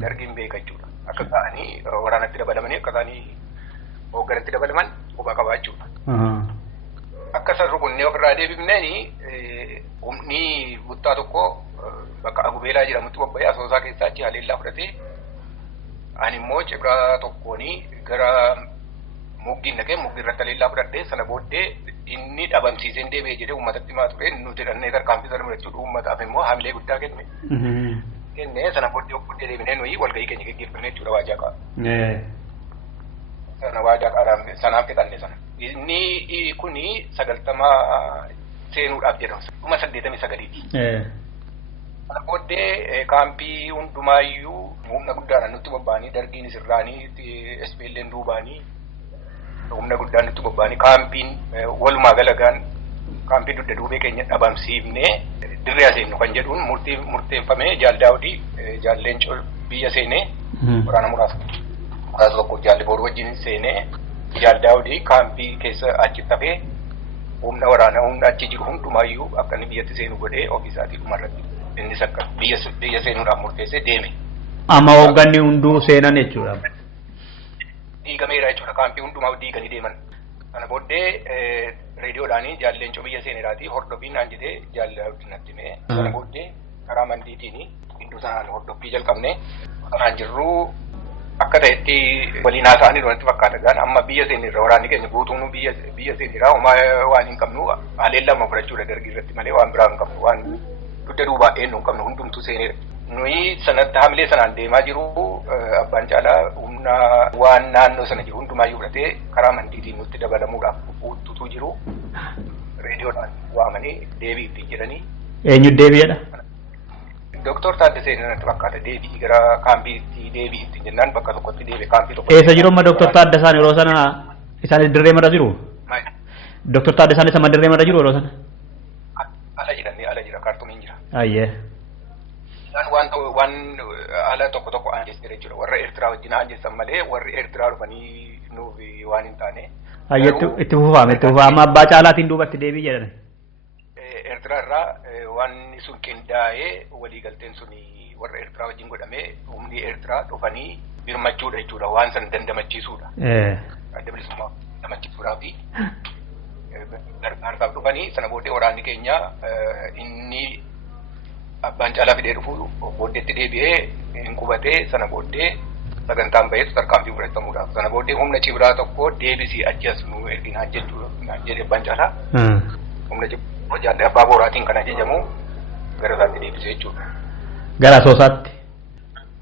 Dargiin beeka jechuudha. Akka ta'anii waraanatti dabalamanii akka ta'anii hoogganatti dabalaman quba qaba jechuudha. Akka san rukunnee ofirraa deebifneen humni buttaa tokko bakka Agubeelaa jedhamutti bobba'ee asoosaa keessaa achi haleellaa fudhatee ani immoo cibraa tokkoonii gara muggiin dhaqee muggii irratti haleellaa fudhadhee sana booddee inni dhabamsiisee deebi'ee jedhee uummatatti himaa ture nuti dhannee tarkaanfii sana mudachuu uummataaf immoo hamilee guddaa kenne. Kennee sana booddee deebinee nuyi walgahii keenya geggeeffannee jechuudha waajaa qabu. Sana waajaa qaadhaan sanaaf qixanne sana. Inni kuni 90 seenuudhaaf jedhama. 89. Sana booddee kaampii hundumaayyuu humna guddaadhaan nutti bobba'anii dargiin sirraanii SPLN duubaanii humna guddaan nutti bobba'anii kaampiin walumaa galagaan kaampii dugda duubee keenya dhabamsiifnee dirree seennu kan jedhuun murteeffamee Jaal Daawudii Jaal Leencoo biyya seenee waraana muraasa tokko Jaalli Booruu wajjin seenee Jaal Daawudii kaampii keessa achi tafee humna waraanaa humna achi jiru hundumaayyuu akka inni biyyatti seenu godhee ofiisaatii dhumarratti innis akka biyya seenuudhaaf murteessee deeme. Amma hoogganni hunduu seenan jechuudha. Diigameera jechuudha kaampii hundumaa diiganii deeman. Kana booddee reediyoodhaanii Jaal Leencoo biyya seeneeraatii hordofiin naan jedhee Jaal Daawud natti himee. Kana booddee karaa mandiitiin iddoo sanaan hordoffii jalqabnee kanaan jirru akka ta'etti waliin haasa'anii duratti fakkaata gaan amma biyya seenirra waraanni keenya guutuun biyya seenirraa homaa waan hin qabnu haleellama fudhachuudha dargii irratti malee waan biraa hin qabnu waan dugda duubaa eenyu hin qabnu hundumtuu seeneera. Nuyi sanatti hamilee sanaan deemaa jiru abbaan caalaa humna waan naannoo sana jiru hundumaayyuu fudhatee karaa mandiitiin nutti dabalamuudhaaf ututuu jiru reediyoodhaan waamanii deebii ittiin jedhanii. Eenyu deebi'edha? Doktor Taaddasee natti fakkaata deebii gara kaampiitti deebii ittiin jennaan bakka tokkotti deebi'e kaampii tokko. Eessa jiru amma Doktor Taaddasaan yeroo sana isaan dirree marra jiru? Doktor Taaddasaan isa dirree marra jiru yeroo sana? Ala jira kaartumiin jira. Ayyee. Waan ala tokko aanjessire jechuudha. Warra Eertiraa wajjin aanjessan malee warri Eertiraa dhufanii nuuf waan hin taane. Itti fufaame amma abbaa caalaatiin duubatti deebii jedhan. Eertiraa irraa waan sun qindaa'ee waliigalteen sun warra Eertiraa wajjin godhamee humni Eertiraa dhufanii birmachuudha jechuudha waan san dandamachiisuudha. Adda bilisummaa dandamachiisuudhaa fi gargaarsaaf dhufanii sana booddee waraanni keenya inni abbaan caalaa fidee dhufu booddeetti deebi'ee hin qubatee sana booddee sagantaan baheetu tarkaanfii fudhatamuudhaaf sana booddee humna cibraa tokko deebisii achi as nu erginaa jedhe abbaan caalaa humna cibraa jaallee abbaa booraatiin kan ajajamu gara isaatti deebisee jechuudha. Gara Asoosaatti.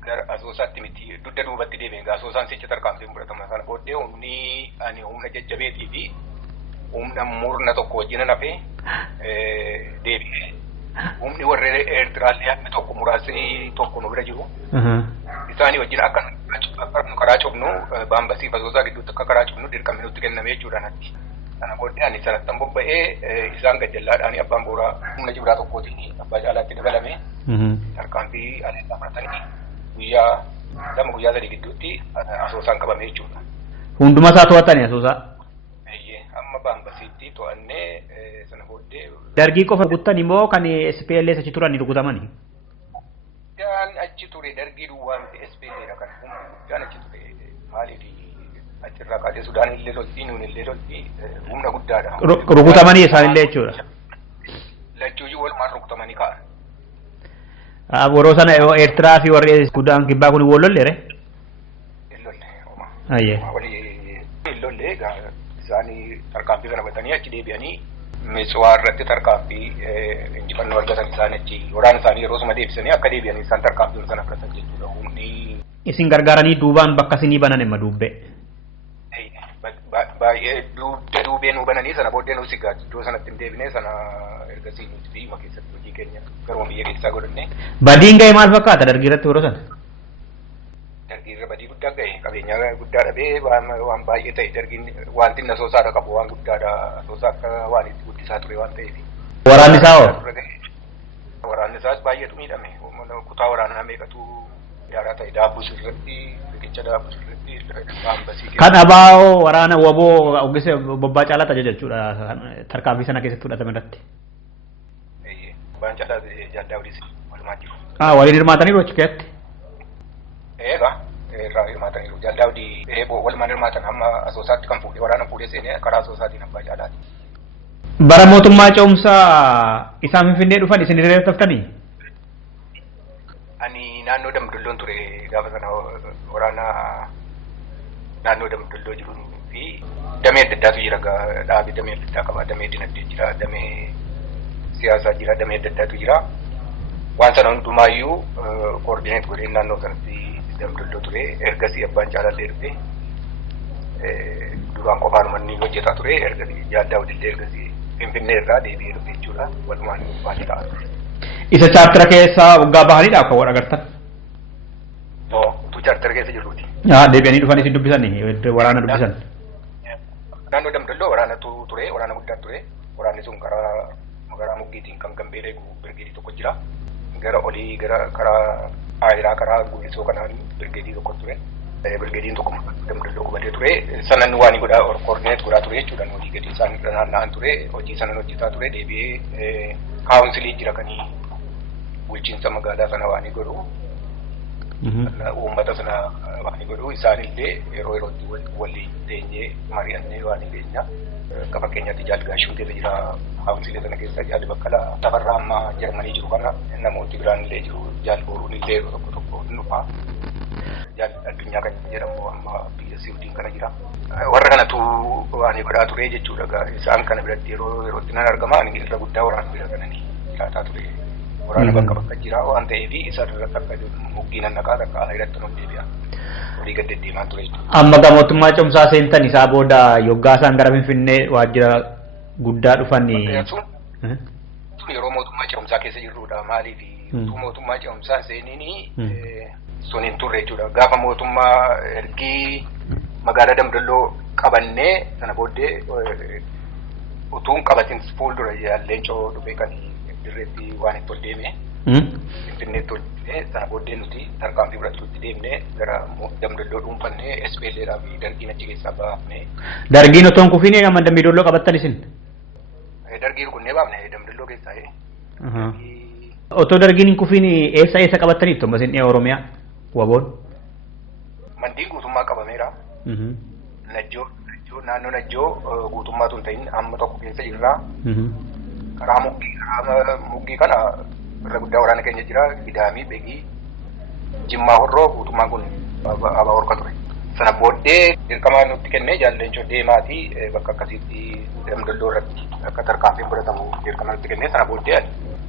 Gara Asoosaatti miti dugda duubatti deebi'e Asoosaan sicha tarkaanfiin fudhatama sana booddee humna jajjabeetii fi humna murna tokko wajjin hafee deebi'e. Humni warra Eertiraallee hammi tokko muraasni tokko nu bira jiru. Isaanii wajjin akka nu karaa cufnu baambasii Asoosaa gidduutti akka karaa cufnu dirqamni nutti kenname jechuudha natti. Sana booddee ani sanattan bobba'ee isaan gajjallaadhaan abbaan booraa humna cibraa tokkootiin abbaa caalaatti dabalame. Tarkaanfii adeemsaa fudhatanii guyyaa 3 gidduutti Asoosaan qabame jechuudha. Hundumaa isaa to'atanii Asoosaa? Amma baambasiitti to'annee sana booddee. Dargii qofa rukuttan immoo kan SPLS achi turan rukutamanii? Guddaan achi ture dargii duwwaa miti SPLS kan guddaan achi ture maaliif achirraa kaatee Sudaan illee loltii nuun illee loltii humna guddaadha. Rukutamanii isaan illee jechuudha? Lachuuyyuu walumaan rukutamanii ka'an. Yeroo sana Eertiraa fi warri Sudaan kibbaa kun wal lolleere? Hin lolle. Ayyee. Hin lolle isaanii tarkaanfii kana batanii achi deebi'anii Meeswaa irratti tarkaanfii injifannoo argatan isaan achi waraana isaanii yeroo suma deebisanii akka deebi'anii isaan tarkaanfii sana fudhatan jechuudha. Humni isin gargaaranii duubaan bakka isinii banan imma duubbee. Baay'ee duubee nu bananii sana booddee nu sigaa iddoo sanatti hin deebinee sana ergasii nuti biyya keessatti hojii keenya garuma biyya keessaa godhannee. Badiin ga'e maal fakkaata dargii irratti yeroo sana? Dargiirra badii guddaa ga'e qabeenya guddaa dhabee waan baay'ee ta'e dargiin wanti inni Asoosaadha qabu waan guddaadha Asoosaa akka waan itti guddisaa ture waan ta'eef. Waraanni isaa hoo? Waraanni isaas baay'eetu miidhame kutaa waraanaa meeqatu daaraa ta'e daabbus irratti riqicha daabbus irratti baambasii. Kan abaa'oo waraana waboo ogeessa bobbaa caalaa taja jechuudha tarkaanfii sana keessatti fudhatame irratti. Abbaan caalaa jaaldaa waliis walumaa jiru. Waliin hirmaataniiru achi keessatti? Egaa irraa hirmaataniiru jaaldaawdi walumaan hirmaatan amma Asoosaatti kan fuudhee waraana fuudhee seenee karaa Asoosaatiin abbaa caalaati. Bara mootummaa ce'umsaa isaan Finfinnee dhufan isin hiriira taftanii? Ani naannoo Damdolloon ture gaafa sana waraana naannoo Damdolloo jiruu fi damee adda addaatu jira dhaabii damee adda addaa qaba damee dinagdee jira damee siyaasaa jira damee adda addaatu jira. Waan sana hundumaayyuu koordineet godhee naannoo sanatti Damdolloo ture ergasii abbaan caalaallee dhufe duraan qofaanuma inni hojjetaa ture ergasii jaaldaa waliillee ergasii Finfinnee irraa deebi'ee dhufe jechuudha walumaan baay'ee ta'a. Isa chaartira keessaa waggaa bahanidha akka wal agartan? Utuu chaartira keessa jirruuti. Deebi'anii dhufanii isin dubbisanii waraana dubbisan? Naannoo Damdolloo waraanatu ture waraana guddaa ture waraanni sun karaa magaalaa Muggiitiin kan Gambeelee birgeedii tokko jira gara olii gara karaa Aayiraa karaa Guddisoo kanaan birgeedii tokko ture. Birgeediin tokko Damdolloo qubatee ture sanan waan godhaa koordineet godhaa ture jechuudha hojii gadi isaan naanna'an ture hojii sanan hojjetaa ture deebi'ee kaawunsilii jira kanii bulchiinsa magaalaa sana waan godhu uummata sana waan godhu isaanillee yeroo yerootti waliin teenyee mari'annee waan keenya akka fakkeenyaatti jaalgaashuun keessa jira kaawunsilee sana keessa jaalli baqqalaa tafarraa amma Jarmanii jiru kana namooti biraan illee jiru jaalbooruun illee tokko tokko dhufa. Addunyaa kan jedhamu amma biyya Siwiidin kana jira. Warra kanatu waan godhaa ture jechuudha. Isaan kana biratti yeroo yerootti nan argama ani irra guddaa waraana bira kananii jiraataa ture. Waraana bakka bakka jira waan ta'eef isa irratti akka muggii nan naqaa akka ala irratti nu deebi'a. Walii gad deddeemaa ture jechuudha. Amma mootummaa cimsaa seentan isaa booda yoggaa isaan gara Finfinnee waajjira guddaa dhufanii. Yeroo mootummaa cimsaa keessa jirrudha maaliif mootummaa cimsaa seeniini suniin turre jechuudha. Gaafa mootummaa ergii magaalaa Damdolloo qabannee sana booddee utuun qabatin fuuldura Leencoo dhufee kan dirreetti waan itti ol deeme. Finfinneetti ol deeme sana booddee nuti tarkaanfii fudhatuutti deemnee gara Damdolloo dhuunfannee SPL'dhaa fi dargiin achi keessaa baafnee. Dargiin otoo hin kufiin amma Damdolloo qabattan isin? Dargii rukunnee baafne Damdolloo keessaa. Otoo dargiin hin kufiin eessa qabattaniittu amma isin dhiyaa Oromiyaa? Waboon? Mandiin guutummaa qabameera. Najjoo naannoo Najjoo guutummaatu hin ta'in amma tokko keessa jirra. Karaa muggii kana irra guddaa waraana keenya jira. Gidaamii, Begii, Jimmaa Horroo guutummaan kun abaa horka ture. Sana booddee dirqama nutti kennee Jaallenchoo deemaatii bakka akkasiitti Damdalloo irratti akka tarkaanfiin fudhatamu dirqama nutti kennee sana booddee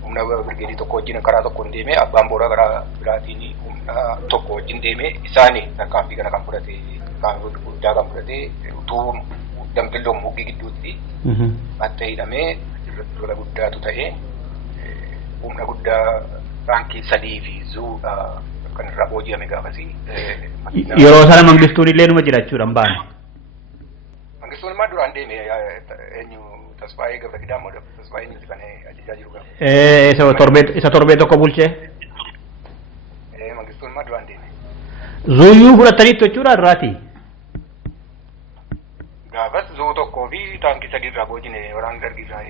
humna birgeedii tokko wajjin karaa tokkoon deemee abbaan booraa karaa biraatiin humna tokko wajjin deemee isaanii tarkaanfii kana kan fudhate tarkaanfii guddaa kan fudhate utuu Damdalloo muggii gidduutti adda hidhamee lola guddaatu ta'ee humna guddaa raankii 3 fi zuudha kan irraa booji'ame gaafasii. Yeroo sana Mangistuun illee numa jira jechuudhaan baane. Mangistuun immoo duraan deeme eenyu Tasfaayee Gabra Kidaammoo Tasfaayee inni kan ajajaa jiru gaafa. Isa torbee tokko bulchee. Mangistuun immoo duraan deeme. Zuuyyuu fudhataniitu jechuudha irraati. Gaafas zuu tokkoo fi taankii 3 irraa boojine waraana Dargii irraa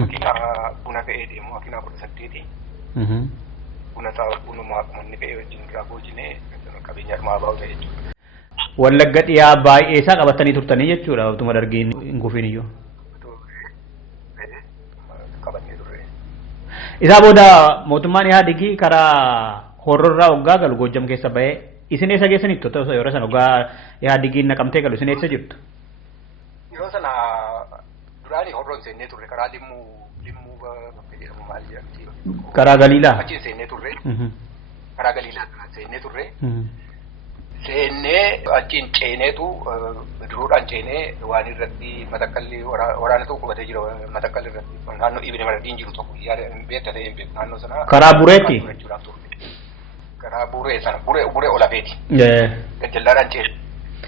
makiinaa buna fe'ee deemu makiinaa 18. Bunuma uummanni fe'ee wajjin irraa boojine qabeenya dhumaa baa'u ta'e jechuudha. Wallagga dhiyaa baay'ee isaa qabatanii turtanii jechuudha utuma Dargiin hin kufiin iyyuu. Qabatee turre. Isaa booda mootummaan Ihaadigii karaa horrorraa hoggaa galu Goojjam keessa bahee isin eessa geessaniittu yeroo sana hoggaa Ihaadigiin naqamtee galu isin eessa jirtu? Yeroo sana duraanii horroon seennee turre karaa limmuu bakka jedhamu maal jedhamti. Karaa Galiilaa. Achiin seennee turre. Karaa Galiilaa seennee turre. Seennee achiin ceeneetu bidiruudhaan ceenee waan irratti matakkalli waraana tokko qubatee jira matakkalli irratti naannoo Ibn Maradiin jiru tokko yaada beekta ta'e naannoo sana. Karaa Bureetti. Karaa Buree sana Buree Olafeeti. Gajjallaadhaan ceene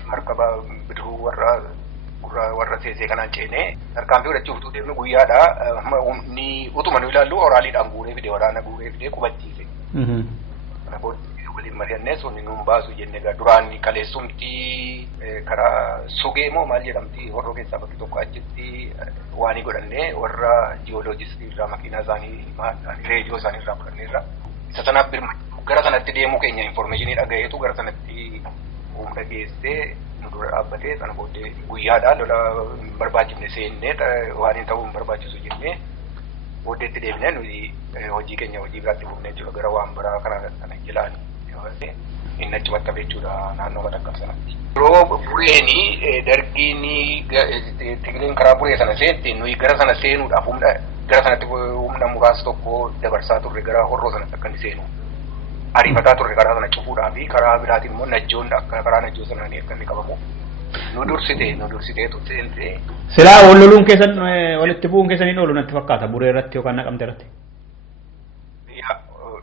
markaba bidiruu warra seesee kanaan ceenee tarkaanfii fudhachuuf utuu deemnu guyyaadha ni utuma nu ilaallu oraaliidhaan guuree fide waraana guuree fide qubachiise. Kana booddee waliin mari'annee sunni nuun baasu jenne duraan kaleessumti karaa Sugee moo maal jedhamti horroo keessaa bakki tokko achitti waanii godhannee warra jiyooloojistii irraa makiinaa isaanii reediyoo isaanii irraa fudhanneerra. Isa sanaaf gara sanatti deemuu keenya informationii dhagayeetu gara sanatti humna geessee nu dura dhaabbatee sana booddee guyyaadhaan lola hin barbaachifne seennee waan hin ta'uu hin barbaachisu jennee booddeetti deebinee nuyi hojii keenya hojii biraatti fufnee jechuudha gara waan biraa kana jilaan inni achumatti hafe jechuudha naannoo Matakkal sanatti. Yeroo Bureeni Dargiin Tigileen karaa Buree sana seente nuyi gara sana seenuudhaaf gara sanatti humna muraasa tokko dabarsaa turre gara horroo sanatti akka inni seenu. Ariifataa turre karaa sana cufuudhaa fi karaa biraatiin immoo Najjoon akka karaa Najjoo sanaan akka inni qabamu. Nu dursitee seentee. Silaa walloluun keessan walitti bu'uun keessaniin oolu natti fakkaata Buree irratti yookaan Naqamtee irratti.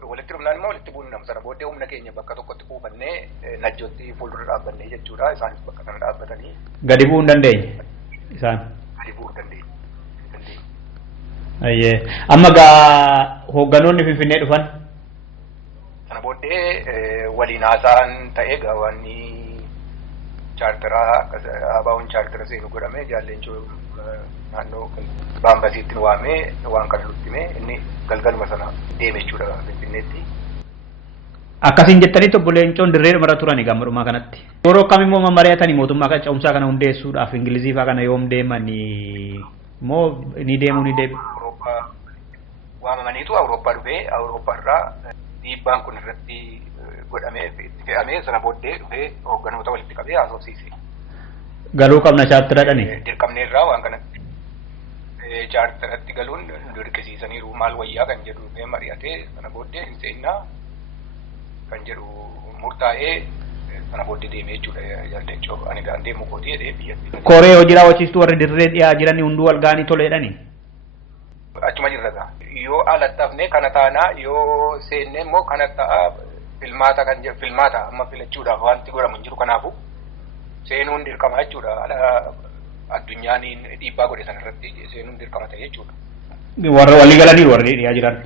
Walitti dhufnaan immoo walitti bu'uun nama sana booddee humna keenya bakka tokkotti kuufannee Najjootti fuuldura dhaabbannee jechuudha isaanis bakka sana dhaabbatanii. Gadi bu'uu hin dandeenye isaan. Gadi bu'uu hin dandeenye. Ayyee amma gaa hoogganoonni Finfinnee dhufan. Sana booddee waliin haasa'an ta'ee gaawwanni chaartaraa abaa'uun chaartara seenu godhamee Jaallenchoo naannoo Baambasiitti nu waamee waan kana nutti himee inni galgaluma sana deeme jechuudha Finfinneetti. Akkasiin jettanii obbo Leencoon dirree irra turani gammadumaa kanatti. Yeroo akkam immoo mari'atanii mootummaa kan ce'umsaa kana hundeessuudhaaf Ingilizii fa'aa kana yoom deemanii moo ni deemu. Waamamaniitu Awurooppaa dhufee Awurooppaa irraa dhiibbaan kun irratti godhamee itti fe'amee sana booddee dhufee hoogganoota walitti qabee haasofsiise. Galuu qabna chaartiradhani. Dirqamnee irraa waan kanatti chaartiratti galuun dirqisiisaniiru maal wayyaa kan jedhu mari'atee sana booddee hin seennaa kan jedhu murtaa'ee sana booddee deemee jechuudha Jaallenchoo ani gaan deemu kootee jedhee biyyatti. Koree hojii raawwachiistuu warri dirree dhiyaa jiran hunduu wal ga'anii toleedhani. Achuma jirra yoo alattaafne kana taanaa yoo seenne immoo kana ta'a filmaata kan jedhu filmaata amma filachuudhaaf wanti godhamu hin jiru kanaafu seenuun dirqama jechuudha addunyaan dhiibbaa godhe sana irratti seenuun dirqama ta'e jechuudha. Warra walii galaniiru warri dhiyaa jiran.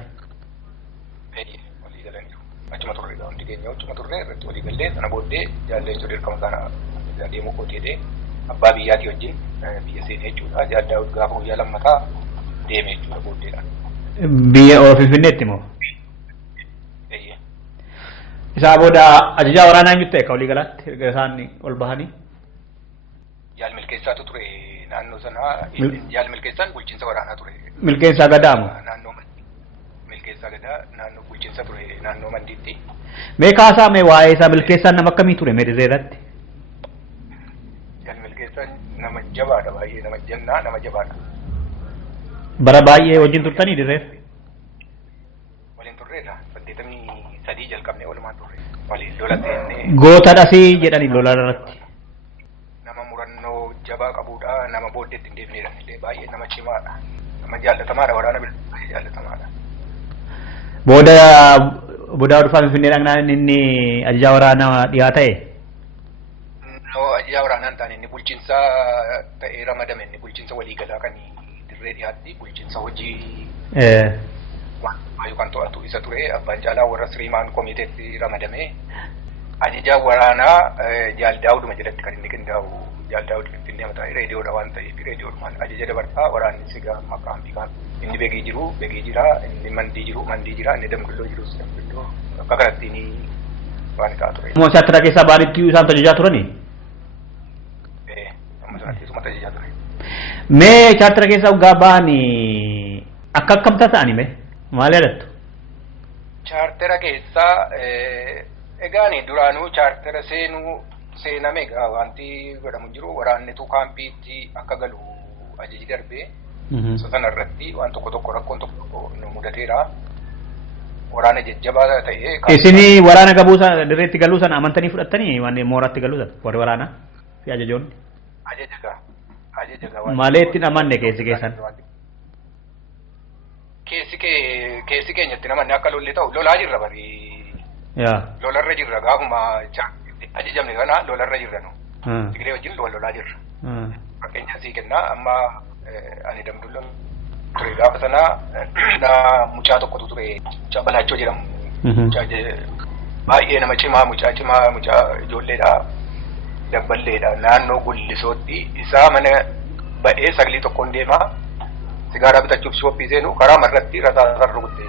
Walii galaniiru achuma turre hundi keenya achuma turre irratti walii gallee sana booddee Jaallenchoo dirqama sana deemuu kootee abbaa biyyaatii wajjin biyya seenee jechuudha jaaddaa gaafa guyyaa lammataa deemee jechuudha booddeedhaan. Biyya Finfinneetti moo? Isaa booda ajajaa waraanaa eenyutu ta'e ka walii galaatti erga isaan ol bahanii? jaal milkeessaatu ture naannoo sana. Jaal milkeessaan bulchiinsa waraanaa ture. Milkeessaa Gadaamu. Naannoo milkeessaa Gadaa naannoo bulchiinsa ture naannoo Mandiitti. Mee kaasaa mee waa'ee isaa milkeessaan nama akkamii ture mee dirree irratti? Jaal milkeessaan nama jabaadha baay'ee nama jannaa nama jabaadha. Bara baay'ee wajjin turtanii dirree? Waliin turreedha. 83 jalqabnee walumaan turre. Waliin lola teennee. Gootadhasii jedhanii lola irratti. Nama murannoo jabaa qabudha. Nama booddeetti hin deebineedha. Illee baay'ee nama cimaadha. Nama jaallatamaadha waraana baay'ee jaallatamaadha. Booda dhufaa Finfinnee dhaqnaan inni ajajaa waraanaa dhiyaa ta'e? Ajajaa waraanaa hin taane inni bulchiinsa ta'ee ramadame inni bulchiinsa waliigalaa kan dirree dhiyaatti bulchiinsa hojii yookaan to'atu isa ture abbaan caalaa warra Siriimaan komiteetti ramadame ajajaa waraanaa Jaal Daawuduma jedhatti kan inni qindaa'u Jaal Daawud Finfinnee mataa reediyoodha waan ta'eef reediyoodhumaan ajaja dabarsaa waraanni sigaa maqaan biqaan inni begii jiru begii jira inni mandii jiru mandii jira inni damgalloo jirus damgalloo akka kanattiin waan ta'a ture. Moo shaatira keessaa baanitti isaan tajajaa turanii? Amma sanatti isuma tajajaa ture. Mee shaatira keessaa ugaa baanii akka akkam ta'anii mee maal yaadattu? Chaartera keessaa egaani duraanuu chaartera seename egaa wanti godhamu jiru waraannitu kaampiitti akka galu ajaji darbee sana irratti waan tokko rakkoon tokko nu mudateera. Waraana jajjabaa ta'ee. Isinii waraana gabuusa dirreetti galuu sana amantanii fudhattanii waan mooratti galuu sana warri waraanaa fi ajajoonni? Ajaja. Malee ittiin amanne keessi keessan? Keessi keenyatti namanni akka lollee ta'u lolaa jirra barii. Lolarra jirra gaafuma ajajamne kana lolarra jirra nu. Tigiree wajjin lolaa jirra. Fakkeenya sii kennaa amma ani damdulloon ture gaafa sana mucaa tokkotu ture mucaa Balaachoo jedhamu. Mucaa baay'ee nama cimaa mucaa ijoolleedha. Dabballeedha naannoo Gullisootti isaa mana ba'ee sagalee tokkoon deemaa. Sigaaraa bitachuuf shooppii seenu karaa marratti rasaasa rukutte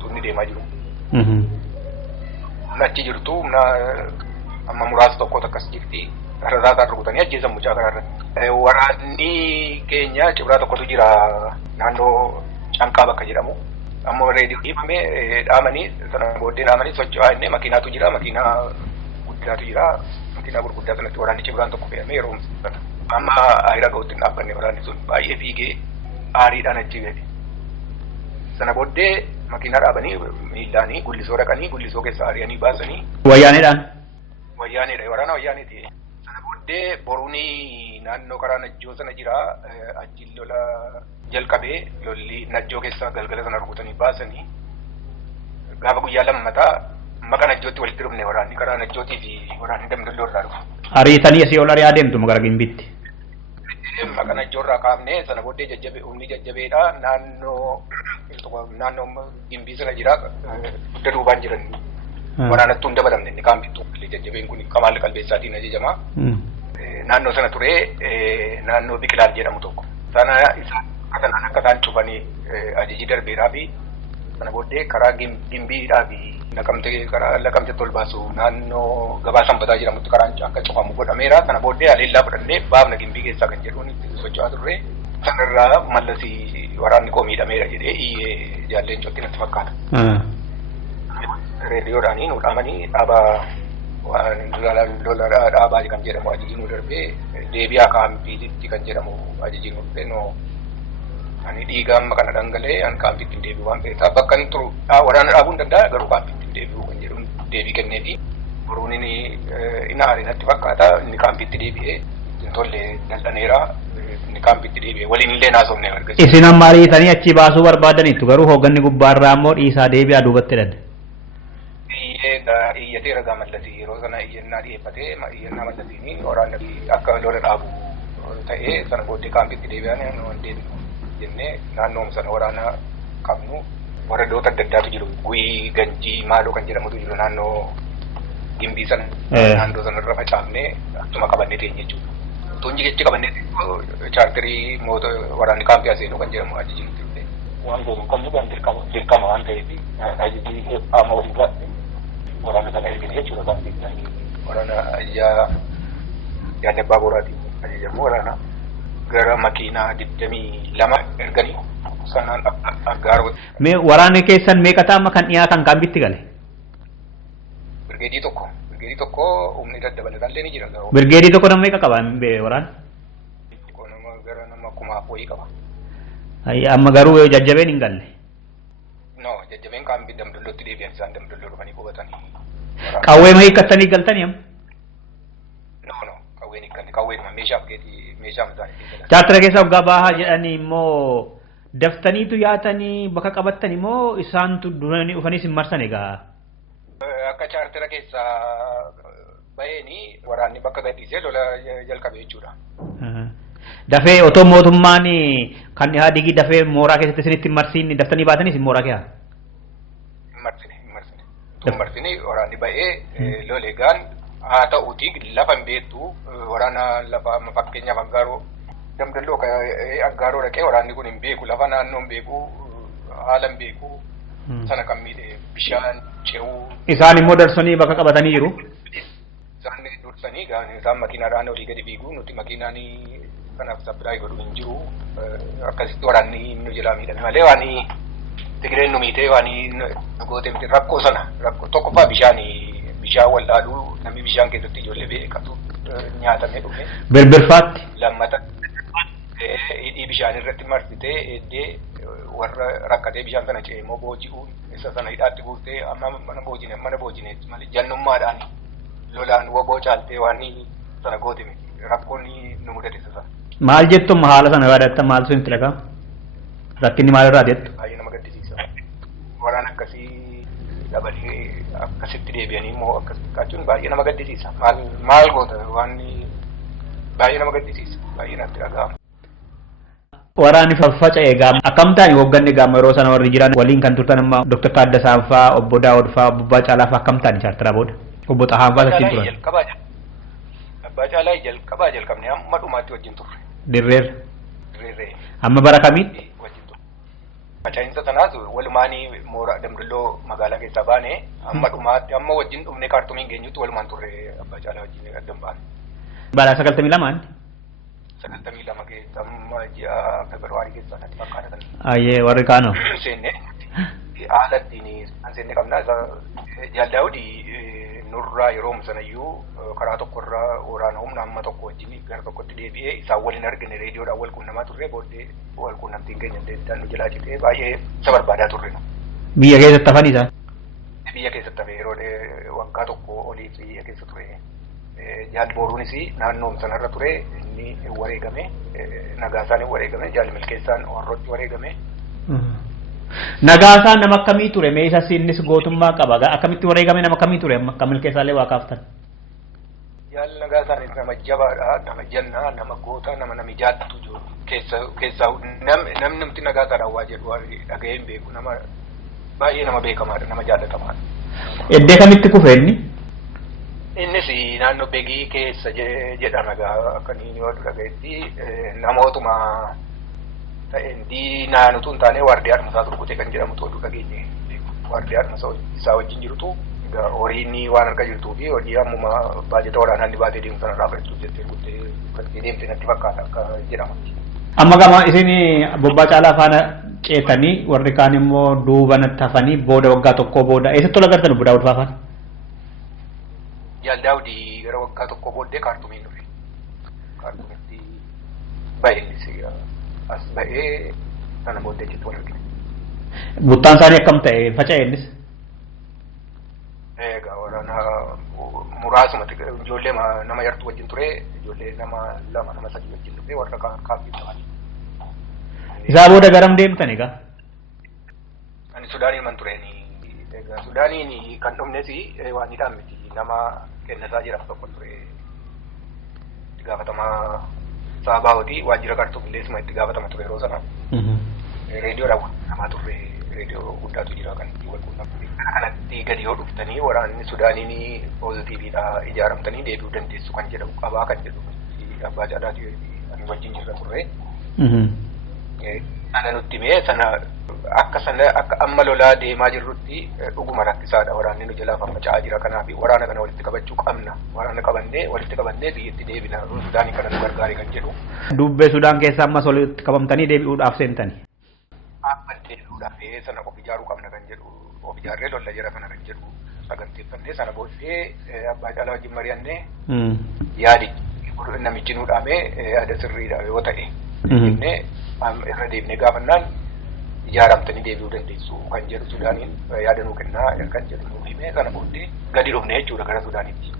tunni deemaa jiru. Achi jirtu amma muraasa tokko akkas jirti rasaasa rukutanii ajjeesan mucaa karaa irratti. Waraanni keenya cibraa tokkotu jira naannoo Canqaa bakka jedhamu. Amma reediyoo dhiibame dhaamanii sana booddee dhaamanii socho'aa inni makiinaatu jira makiinaa guddaatu jira. Makiinaa gurguddaa sanatti waraanni cibraan tokko fe'amee yeroo sana. Amma aayira ga'uutti hin dhaabbanne waraanni sun baay'ee fiigee. Aariidhaan achi gadi. Sana booddee makiinaa dhaabanii miillaanii gullisoo dhaqanii gullisoo keessa aari'anii baasanii. Wayyaaneedhaan? Wayyaaneedha waraana wayyaaneeti. Sana booddee boruunii naannoo karaa Najjoo sana jira achi lola jalqabee lolli Najjoo keessa galgala sana rukutanii baasanii. Gaafa guyyaa lammataa maka Najjootti walitti dhufne waraanni karaa Najjootii fi waraanni Damdalloo irraa dhufu. Ariitanii asii ol ari'aa deemtu gara Gimbiitti? Maka Najjoorraa kaafnee sana booddee humni jajjabeedha naannoo Gimbii sana jira gudda duubaan jiran waraanatti hin dabalamne inni kaambittu jajjabeen kun Kamaal Qalbeessaatiin ajajamaa. Naannoo sana ture naannoo Biqilaal jedhamu tokko. Sana isaan akka isaan cufanii ajaji darbeedhaa fi sana booddee karaa Gimbiidhaa fi karaa Laqamteetti ol baasu naannoo Gabaa Sanbataa jedhamutti karaan akka cufamu godhameera. Sana booddee aleellaa fudhannee baafna Gimbii keessaa kan jedhuun itti socho'aa turre. Sanarraa mallasii waraanni koo miidhameera jedhee iyyee jaalleen cootti natti fakkaata. Reediyoodhaanii nu dhaamanii lola dhaabaa kan jedhamu ajajii nu darbee deebi'aa kaampiitti kan jedhamu ajajii nu dhufee ani dhiiga amma kana dhangalee an kaampiitti deebi'u waan ta'eef bakka inni turu waraana dhaabuu hin danda'a garuu kaampiitti deebi'u kan jedhuun deebii kenneefi boruun inni aariin natti fakkaata inni kaampiitti deebi'ee hin tolle daldhaneera inni kaampiitti deebi'ee waliin illee naasofne argachuu. Isin amma ariitanii achi baasuu barbaadaniittu garuu hoogganni gubbaarraa ammoo dhiisaa deebi'aa duubatti dadda. Iyyateera gaa mallasii yeroo sana iyyannaa dhiyeeffatee iyyannaa mallasiini waraanni akka lola dhaabu ta'ee sana booddee kaampiitti deebi'an jennee naannoom sana waraana qabnu waradoota adda addaatu jiru Guyii Ganjii Maaloo kan jedhamutu jiru naannoo Gimbii sana naannoo sanarra facaafnee akkuma qabannee teenya jechuudha. Tuunji jechi qabannee chaartirii waraanni kaampii aseenuu kan jedhamu ajajii nuti dhufe. Waan goonu qabnu kan dirqama waan ta'eef ajajii qaama walii gaadhe waraana sana ergine jechuudha kaampii waraana ayyaa yaadne abbaa booraatiin ajajamu waraanaa gara makiinaa 22 erganii sanaan aggaaroo. Mee waraanni keessan meeqa ta'a kan dhiyaatan kan bitti gale? Birgeedii tokko humni daddabalatallee ni jira. Birgeedii tokko nama meeqa qaba waraana? Nama gara nama 1000 qaba. Amma garuu jajjabeen hin galle. No, jajjabeen kan damdollotti deebi'an isaan damdolloo dhufanii qubatanii. Qawwee mahii hiikkatanii galtanii amma? No, qawween hiikkanne qawweenuma meeshaaf geetii meeshaa isaanii. Chaartira keessa waggaa bahaa jedhanii immoo daftaniitu yaatanii bakka qabattan immoo isaantu duranii dhufanii sin marsan egaa. Akka chaartira keessa baheeni waraanni bakka gadhiisee lola jalqabe jechuudha. Dafee otoo mootummaan kan dhihaa digii dafee mooraa keessatti isinitti marsiin daftanii baatanis mooraa keessaa? Hin marsine waraanni bahee loleegaan haa ta'uuti lafa hin beektu waraana lafa fakkeenyaaf aggaaroo damdalloo aggaaroo dhaqee waraanni kun hin beeku lafa naannoo hin beeku haala hin beeku sana kan miidhe bishaan ce'uu. Isaan immoo darsanii bakka qabatanii jiru? Isaan dursanii isaan makiinaadhaan olii gadi fiigu nuti makiinaan kanaaf sabbiraa godhu hin jiru akkasitti waraanni nu jalaa miidhame malee waan Tigireen nu miitee waan goote miti rakkoo sana rakkoo tokkoffaa bishaan waldhaaduu namni bishaan keessatti ijoollee beekatu nyaatamee dhufe. Birbirfaatti. Lammata hidhii bishaan irratti marsitee eddee warra rakkatee bishaan sana ce'ee immoo booji'uu isa sana hidhaatti guutee amma mana boojineetti malee jannummaadhaan lolaan woboo caaltee waan sana goote miti rakkoon nu mudate isa sana. Maal jettu haala sana yaadatta maal sun itti dhaga'ama? Rakkinni maalirraa jettu? Baay'ee nama gaddisiisa. Waraan akkasii dabalee akkasitti deebi'anii immoo akkasitti qaachuun baay'ee nama gaddisiisa. Maal goota waan baay'ee nama gaddisiisa. Baay'ee natti dhaga'ama. Waraanni faffaca'e gaama akkam ta'ani hoogganni gaama yeroo sana warri jiran waliin kan turtan amma Dr. Taaddasaan fa'aa obbo Daawud fa'aa obbo Abbaa Caalaa fa'aa akkam ta'ani chaartiraa booda obbo Xahaan fa'aa achiin turan. Abbaa Caalaa jalqabne amma dhumaatti wajjin turre. Dirreerra. Amma bara kamiitti? Faca'insa sanaas walumaanii mooraa damdalloo magaalaa keessaa baane amma dhumaatti amma wajjin dhumne kaartumiin geenyutti walumaan turre Abbaa Caalaa wajjin addan baane. Bara 92 92 keessa amma ji'a Februaarii keessa natti fakkaatan. Ayyee warri kaanoo. Seenne haala ittiin seenne qabna jaaldaawudi nurraa yeroo sanayyuu karaa tokkorraa waraana humna amma tokko wajjin gara tokkotti deebi'ee isaan waliin argine reediyoodhaan wal quunnamaa turre booddee wal quunnamtiin keenya illee nu jalaa citee baay'ee isa barbaadaa turre. Biyya keessatti hafan isaan? Biyya keessatti hafe yeroo waggaa tokko olii biyya keessa ture. Jaalbooruunis naannoo sanarra ture inni wareegame Nagaasaan wareegame Jaalmilkeessaan warrotti wareegame. Nagaasaan nama akkamii ture? Mee isas innis gootummaa qaba. Akkamitti wareegame nama akkamii ture? Akka Milkeessaallee waa kaaftan. Jaal Nagaasaan nama jabaadha, nama jannaa, nama goota, nama nami jaallatu jiru. Keessaa namni Nagaasaadhaan waa jedhu dhaga'ee hin beeku. Nama baay'ee nama beekamaadha, nama jaallatamaadha. Eddee kamitti kufe inni? Innis naannoo Beegii keessa jedhama akka inni yoo dhaga'etti namootuma ta'een diinaan utuu hin taane waardiyaadhuma isaa turkutee kan jedhamu ta'uu dhageenye. Waardiyaadhuma isaa wajjin jirtu horiin waan argaa jirtuu fi hojii ammuma baajata waraanaa inni baatee deemu sanarraa fudhachuu jettee guuttee deemte natti fakkaata akka jedhama. Amma gama isin Bobbaa Caalaa faana ceetanii warri kaan immoo duuba natti hafanii booda waggaa tokkoo booda eessatti tola gartan Obbo Daawud faafaan? Jaaldaawudi gara waggaa tokko booddee kaartumiin dhufe. Kaartumitti baay'innis as ba'ee sana booddee jettu wal argine. Buttaan isaanii akkam ta'e faca'e innis? Egaa waraana muraasuma ijoollee nama yartuu wajjin ture ijoollee nama 2 nama 3 wajjin dhufe warra kaaffii ta'an. Isaa booda garam deemtan egaa? Ani Sudaaniin man tureeni. Egaa Sudaaniin kan dhumnes waan hidhaan miti nama kennasaa jiraaf tokko ture. Itti gaafatamaa Saabaawoti waajjira kaartumiillee isuma itti gaafatama ture yeroo sana. Reediyoodhaan namaa turre reediyoo guddaatu jira kan wal quunnamte. Kanatti gadi yoo dhuftanii waraanni Sudaaniin poozitiiviidha ijaaramtanii deebi'uu dandeessu kan jedhamu qabaa kan jedhu Abbaa Caalaatii ani wajjin jirra turre. Sana nutti mee sana akka amma lolaa deemaa jirrutti dhuguma rakkisaadha waraanni nu jalaa faffaca'aa jira kanaaf waraana kana walitti qabachuu qabna waraana walitti qabannee biyyatti deebina Sudaanii kana nu gargaari kan jedhu. Dubbee Sudaan keessa ammas walitti qabamtanii deebi'uudhaaf seentanii. Amma deebi'uudhaaf sana of ijaaruu qabna kan jedhu of ijaarree lolla jira kana kan jedhu saganteeffannee sana booddee abbaa caalaa wajjin mari'annee yaadi namichi nu dhaamee yaada sirriidha yoo ta'e jennee irra deebinee gaafannaan ijaaramtanii deebi'uu dandeessu kan jedhu Sudaaniin yaada nuu kennaa kan jedhu nuu himee sana booddee gadi dhufne jechuudha gara Sudaaniitti.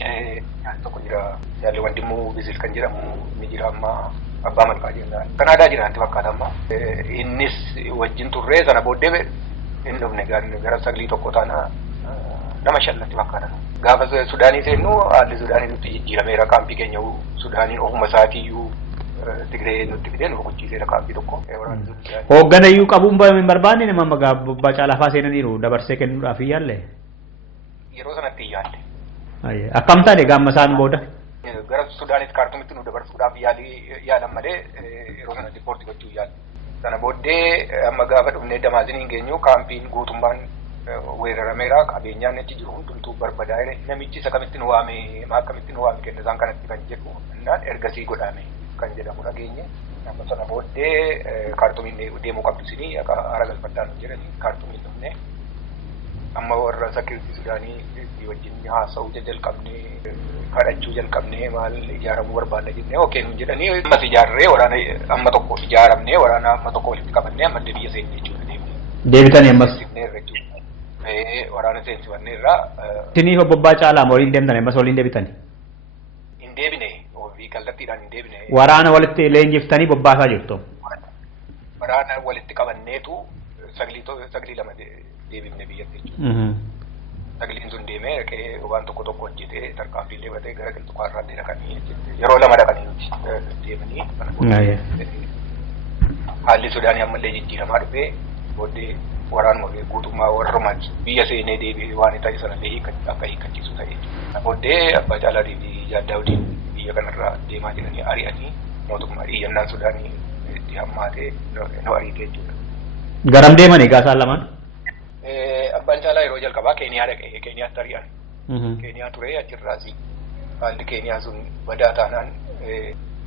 Yaadni tokko jira yaalli Wandimuu Bisil kan jedhamu ni jira amma abbaa malkaa jennaan. Kanaadaa jira anti fakkaata amma. Innis wajjin turree sana booddee hin dhufne gara saglii tokko taana nama shallatti fakkaatan. Gaafa Sudaanii seennu haalli Sudaanii nutti jijjiirameera kaampii keenya Sudaaniin ofuma isaatiiyyuu Tigree nutti fidee nu boqochiiseera kaampii tokko. Hoogganayyuu qabuun hin barbaanne nama abbaa caalaa seenaniiru dabarsee kennuudhaaf hin yaalle. Yeroo sanatti hin yaalle. Akkam taane gaamma isaan booda. Gara Sudaanis kaartumitti nu dabarsuudhaaf yaalan malee yeroo sana diippoortii gochuu yaalle. Sana booddee amma gaafa dhufnee Damaasiin hin geenyu kaampiin guutummaan weerarameera qabeenyaan achi jiru hundumtuu barbadaa'e namichi isa kamitti nu waame akkamitti nu waame kenna isaan kanatti kan jedhu innaan ergasii godhame kan jedhamu dhageenye. Amma sana booddee kaartumiin deemuu qabdu isinii akka haara galfaddaa nu jedhanii kaartumiin dhufne amma warra sakirtii Sudaanii wajjin haasa'uu jalqabnee kadhachuu jalqabnee maal ijaaramuu barbaadna jennee okee nu jedhanii ammas ijaarree waraana amma tokko ijaaramnee waraana amma tokko walitti qabannee amma biyya seenne jechuudha deemnee. Deebitanii ammas. Waraana seensifannee irraa. Isinii Abbaa Caalaa waliin deemtan ammas waliin deebitanii. Hin deebine ofii kallattiidhaan hin deebine. Waraana walitti leenjiftanii bobbaasaa jirtu. Waraana walitti qabanneetu saglii lama deebifne biyyatti jechuudha. Sagliin sun deemee waan tokko hojjetee tarkaanfiillee batee gara qilxuqaarraa dhaqanii yeroo lama dhaqanii nuti deemanii. Haalli Sudaanii ammallee jijjiiramaa dhufee booddee waraanuma guutummaa warrumaatti biyya seenee deebi'ee waan ta'e sanallee akka hiikkachiisu ta'e jechuudha. Booddee Abbaa Caalaa fi Jaal Daawudiin biyya kanarraa deemaa jiranii ari'anii mootummaa iyyannaan Sudaanii itti hammaatee nu ariitee jechuudha. Garam deeman egaa isaan lamaan? Abbaan Caalaa yeroo jalqabaa Keeniyaa dhaqee Keeniyaatti ari'an. Keeniyaa ture achirraasi haalli Keeniyaa sun badaa taanaan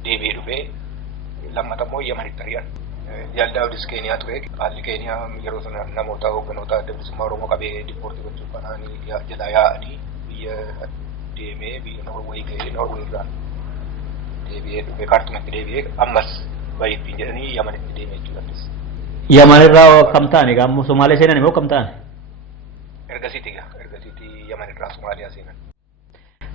deebi'ee dhufee lammata immoo Yemenitti ari'an. Jaal Daawudis Keeniyaa ture haalli Keeniyaa yeroo sana namoota hoogganoota adda bilisummaa Oromoo qabee diippoortii gochuuf kanaanii jalaa yaa'anii biyya deemee biyya Noorweey ga'ee Noorweeyirraa deebi'ee dhufee kaartumatti deebi'ee ammas baay'ittiin jedhanii Yemenitti deemee jechuudha. Yemenirraa kam taane gaammoo Somaalee seenan immoo kam taane? Ergasiiti Yemenirraa Somaaliyaa seenan.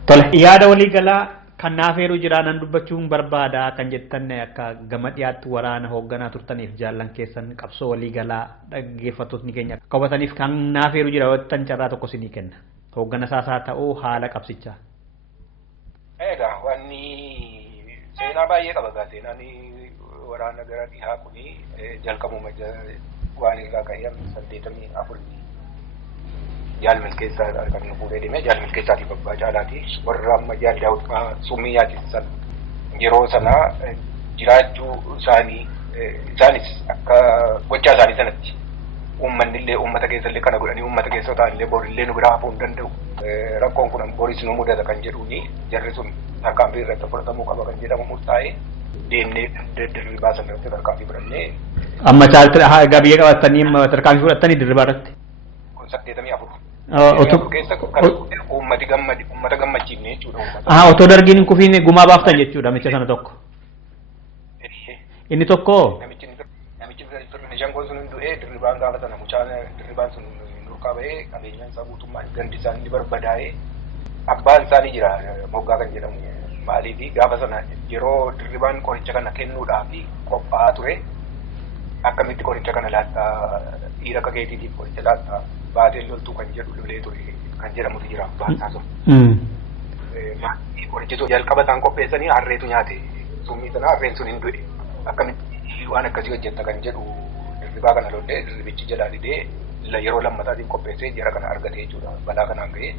Tole yaada waliigalaa kan naafeeru jira nan dubbachuun barbaada kan jettan akka gama dhiyaatti waraana hoogganaa turtaniif jaallan keessan qabsoo waliigalaa dhaggeeffattootni keenya qabataniif kan naafeeru jira wattan carraa tokko sinii kenna. Hooggana saasaa ta'uu haala qabsichaa. Egaa wanni seenaa baay'ee qaba seenaan waraana gara dhihaa kuni jalqabuma waan irraa qayyam 84 Jaal Milkeessaa kan nu fuudhee deemee Jaal Milkeessaatiif Abbaa Caalaati warra amma Jaal Daawud summii yaachisisan yeroo sana jiraachuu isaanis akka gochaa isaanii sanatti uummanni uummata keessallee kana godhanii uummata keessa ta'anillee borillee nu biraa hafuu hin danda'u. Rakkoon kun boris nu mudata kan jedhuuni jarri sun tarkaanfii irratti fudhatamuu qaba kan jedhamu murtaa'ee deemnee dirribaa sana irratti tarkaanfii fudhannee. Amma caalti biyya qabatanii tarkaanfii fudhattanii dirribaa irratti. Kun 84. Keessa uummata gammachiifne jechuudha. Otoo dargiin hin kufiin gumaa baaftan jechuudha micha sana tokko. Inni tokko. Namichi shangoon sun hin du'ee dirribaan gaafa sana mucaan dirribaan sun nurkaa bahee qabeenyaan isaa guutummaan gandi isaan ni barbadaa'ee abbaan isaanii jira moggaa kan jedhamu maaliifi gaafa sana yeroo dirribaan qoricha kana kennuudhaaf qophaa'aa ture akkamitti qoricha kana laattaa dhiira akka keetiitiif qoricha laattaa baatee loltuu kan jedhu lolee ture kan jedhamutu jira abbaan isaa sun. Qoricha jalqaba isaan qopheessanii harreetu nyaate summii sana harreen sun hin du'e akkamitti waan akkasii hojjetta kan jedhu dirribaa kana lollee dirribichi jalaa didee yeroo lammataatiin qopheessee jara kana argatee jechuudha balaa kanaan ga'ee.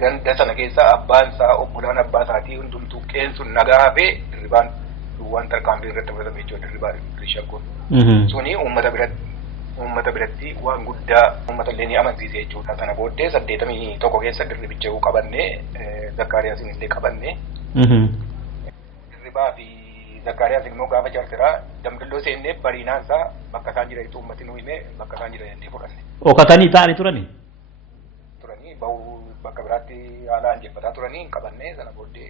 Ganda sana keessa abbaan isaa obbolaan abbaa isaatii hundumtuu qeensuun nagaa hafee dirribaan waan tarkaanfii irratti fudhatame jechuudha dirribaa Rishaan kun. Suni uummata biratti waan guddaa uummata illee ni amansiise jechuudha. Kana booddee 81 keessa dirribicha qabannee Zakkaariyaasin illee qabannee. Dirribaa fi Zakkaariyaas immoo gaafa jaartiraa Damdalloo seennee bariinaan isaa bakka isaan jiranitti uummati nu himee bakka isaan jiran jennee fudhanne. Ookatanii taa'anii turanii? Turanii bahuu bakka biraatti haala anjeffataa turanii qabannee sana booddee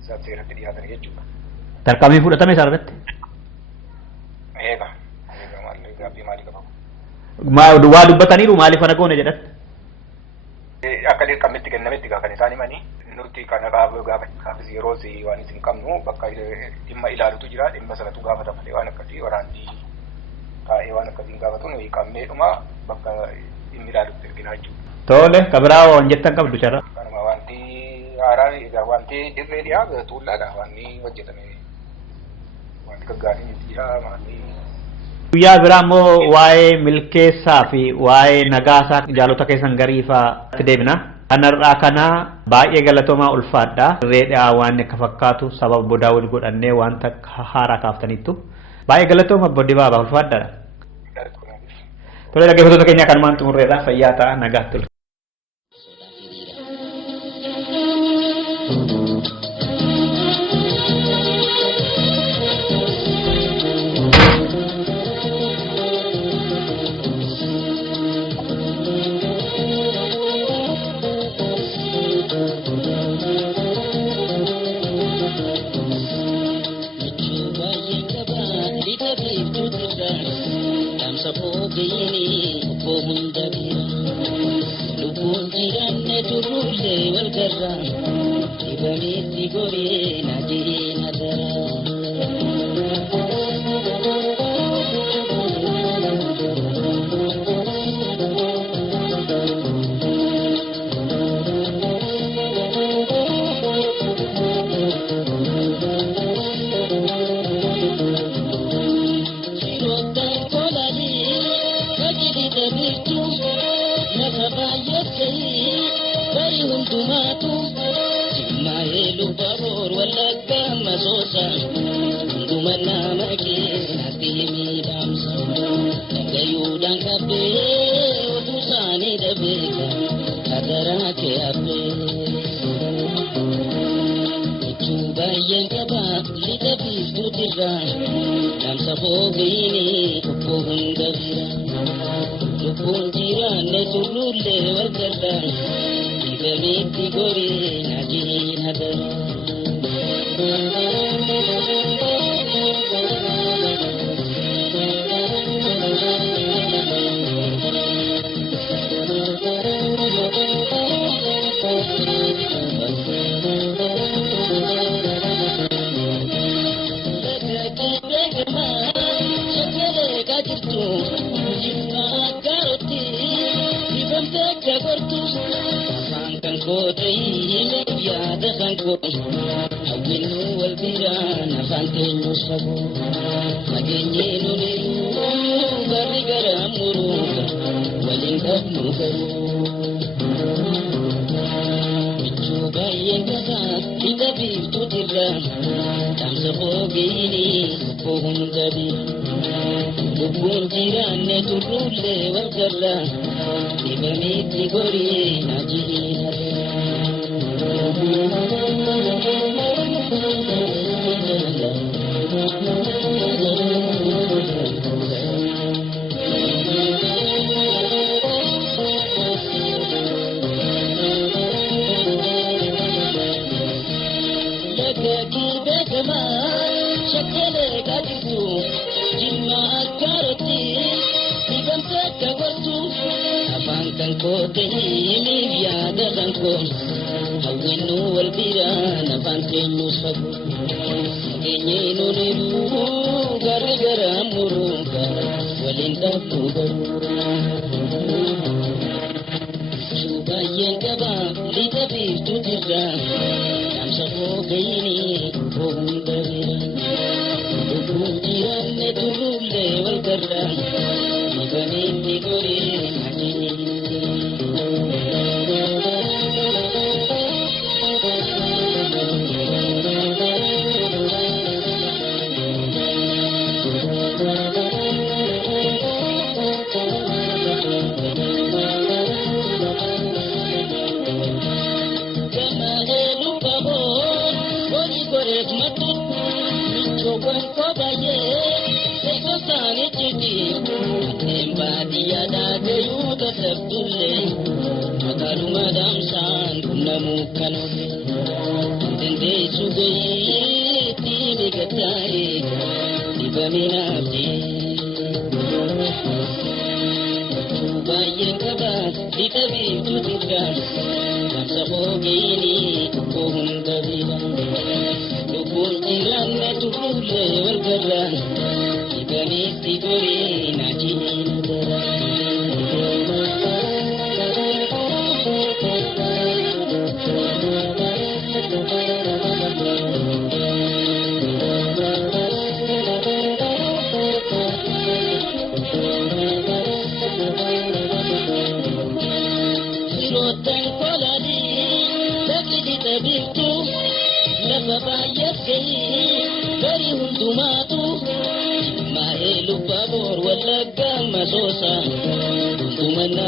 isaan seeratti dhiyaatanii jechuudha. Tarkaanfii fudhatame isaan irratti? Eega maalii gaaffii maalii qabamu? Waa dubbataniiru maaliif ana goone jedhan? Akka dirqamatti kennametti kan isaan himanii nuti kana gaafas yeroos waan isin qabnu bakka dhimma ilaalutu jira dhimma sanatu gaafata malee waan akkasii waraanni taa'ee waan akkasiin gaafatu nuyi qabneedhuma bakka dhimmi ilaalutti erginaa jechuudha. Tole kabiraa waan jettan qabdu carra. Kanuma wanti haaraa egaa wanti dirree dhiyaa tuullaadha wanni hojjetame wanti gaggaarii jira maalii. Guyyaa biraa immoo waa'ee milkeessaa fi waa'ee nagaasaa jaalota keessan gariifaa itti deebina. Kanarraa kana baay'ee galatoomaa ulfaadha. Reedhaa waan akka fakkaatu sababa bodaa wal godhannee wanta haaraa kaaftaniittu. Baay'ee galatooma boddi baabaa ulfaadhaadha. Tole dhaggeeffattoota keenya kanumaan xumurreedha fayyaa ta'a nagaatti ture. Gowwan kobaye eko sani chiti embadi ada gayu tasabdulle makalu madam san namu kanode dende sugai tini gatare dibaminati bayen kaba ditabi tutikam sabogini kohun dabila dukul ilan metulle wargaran igani tigori najini sirotan koladi sabidi tabirtu lafabayati dari hundumatu maelu babor walaga masosa hundumana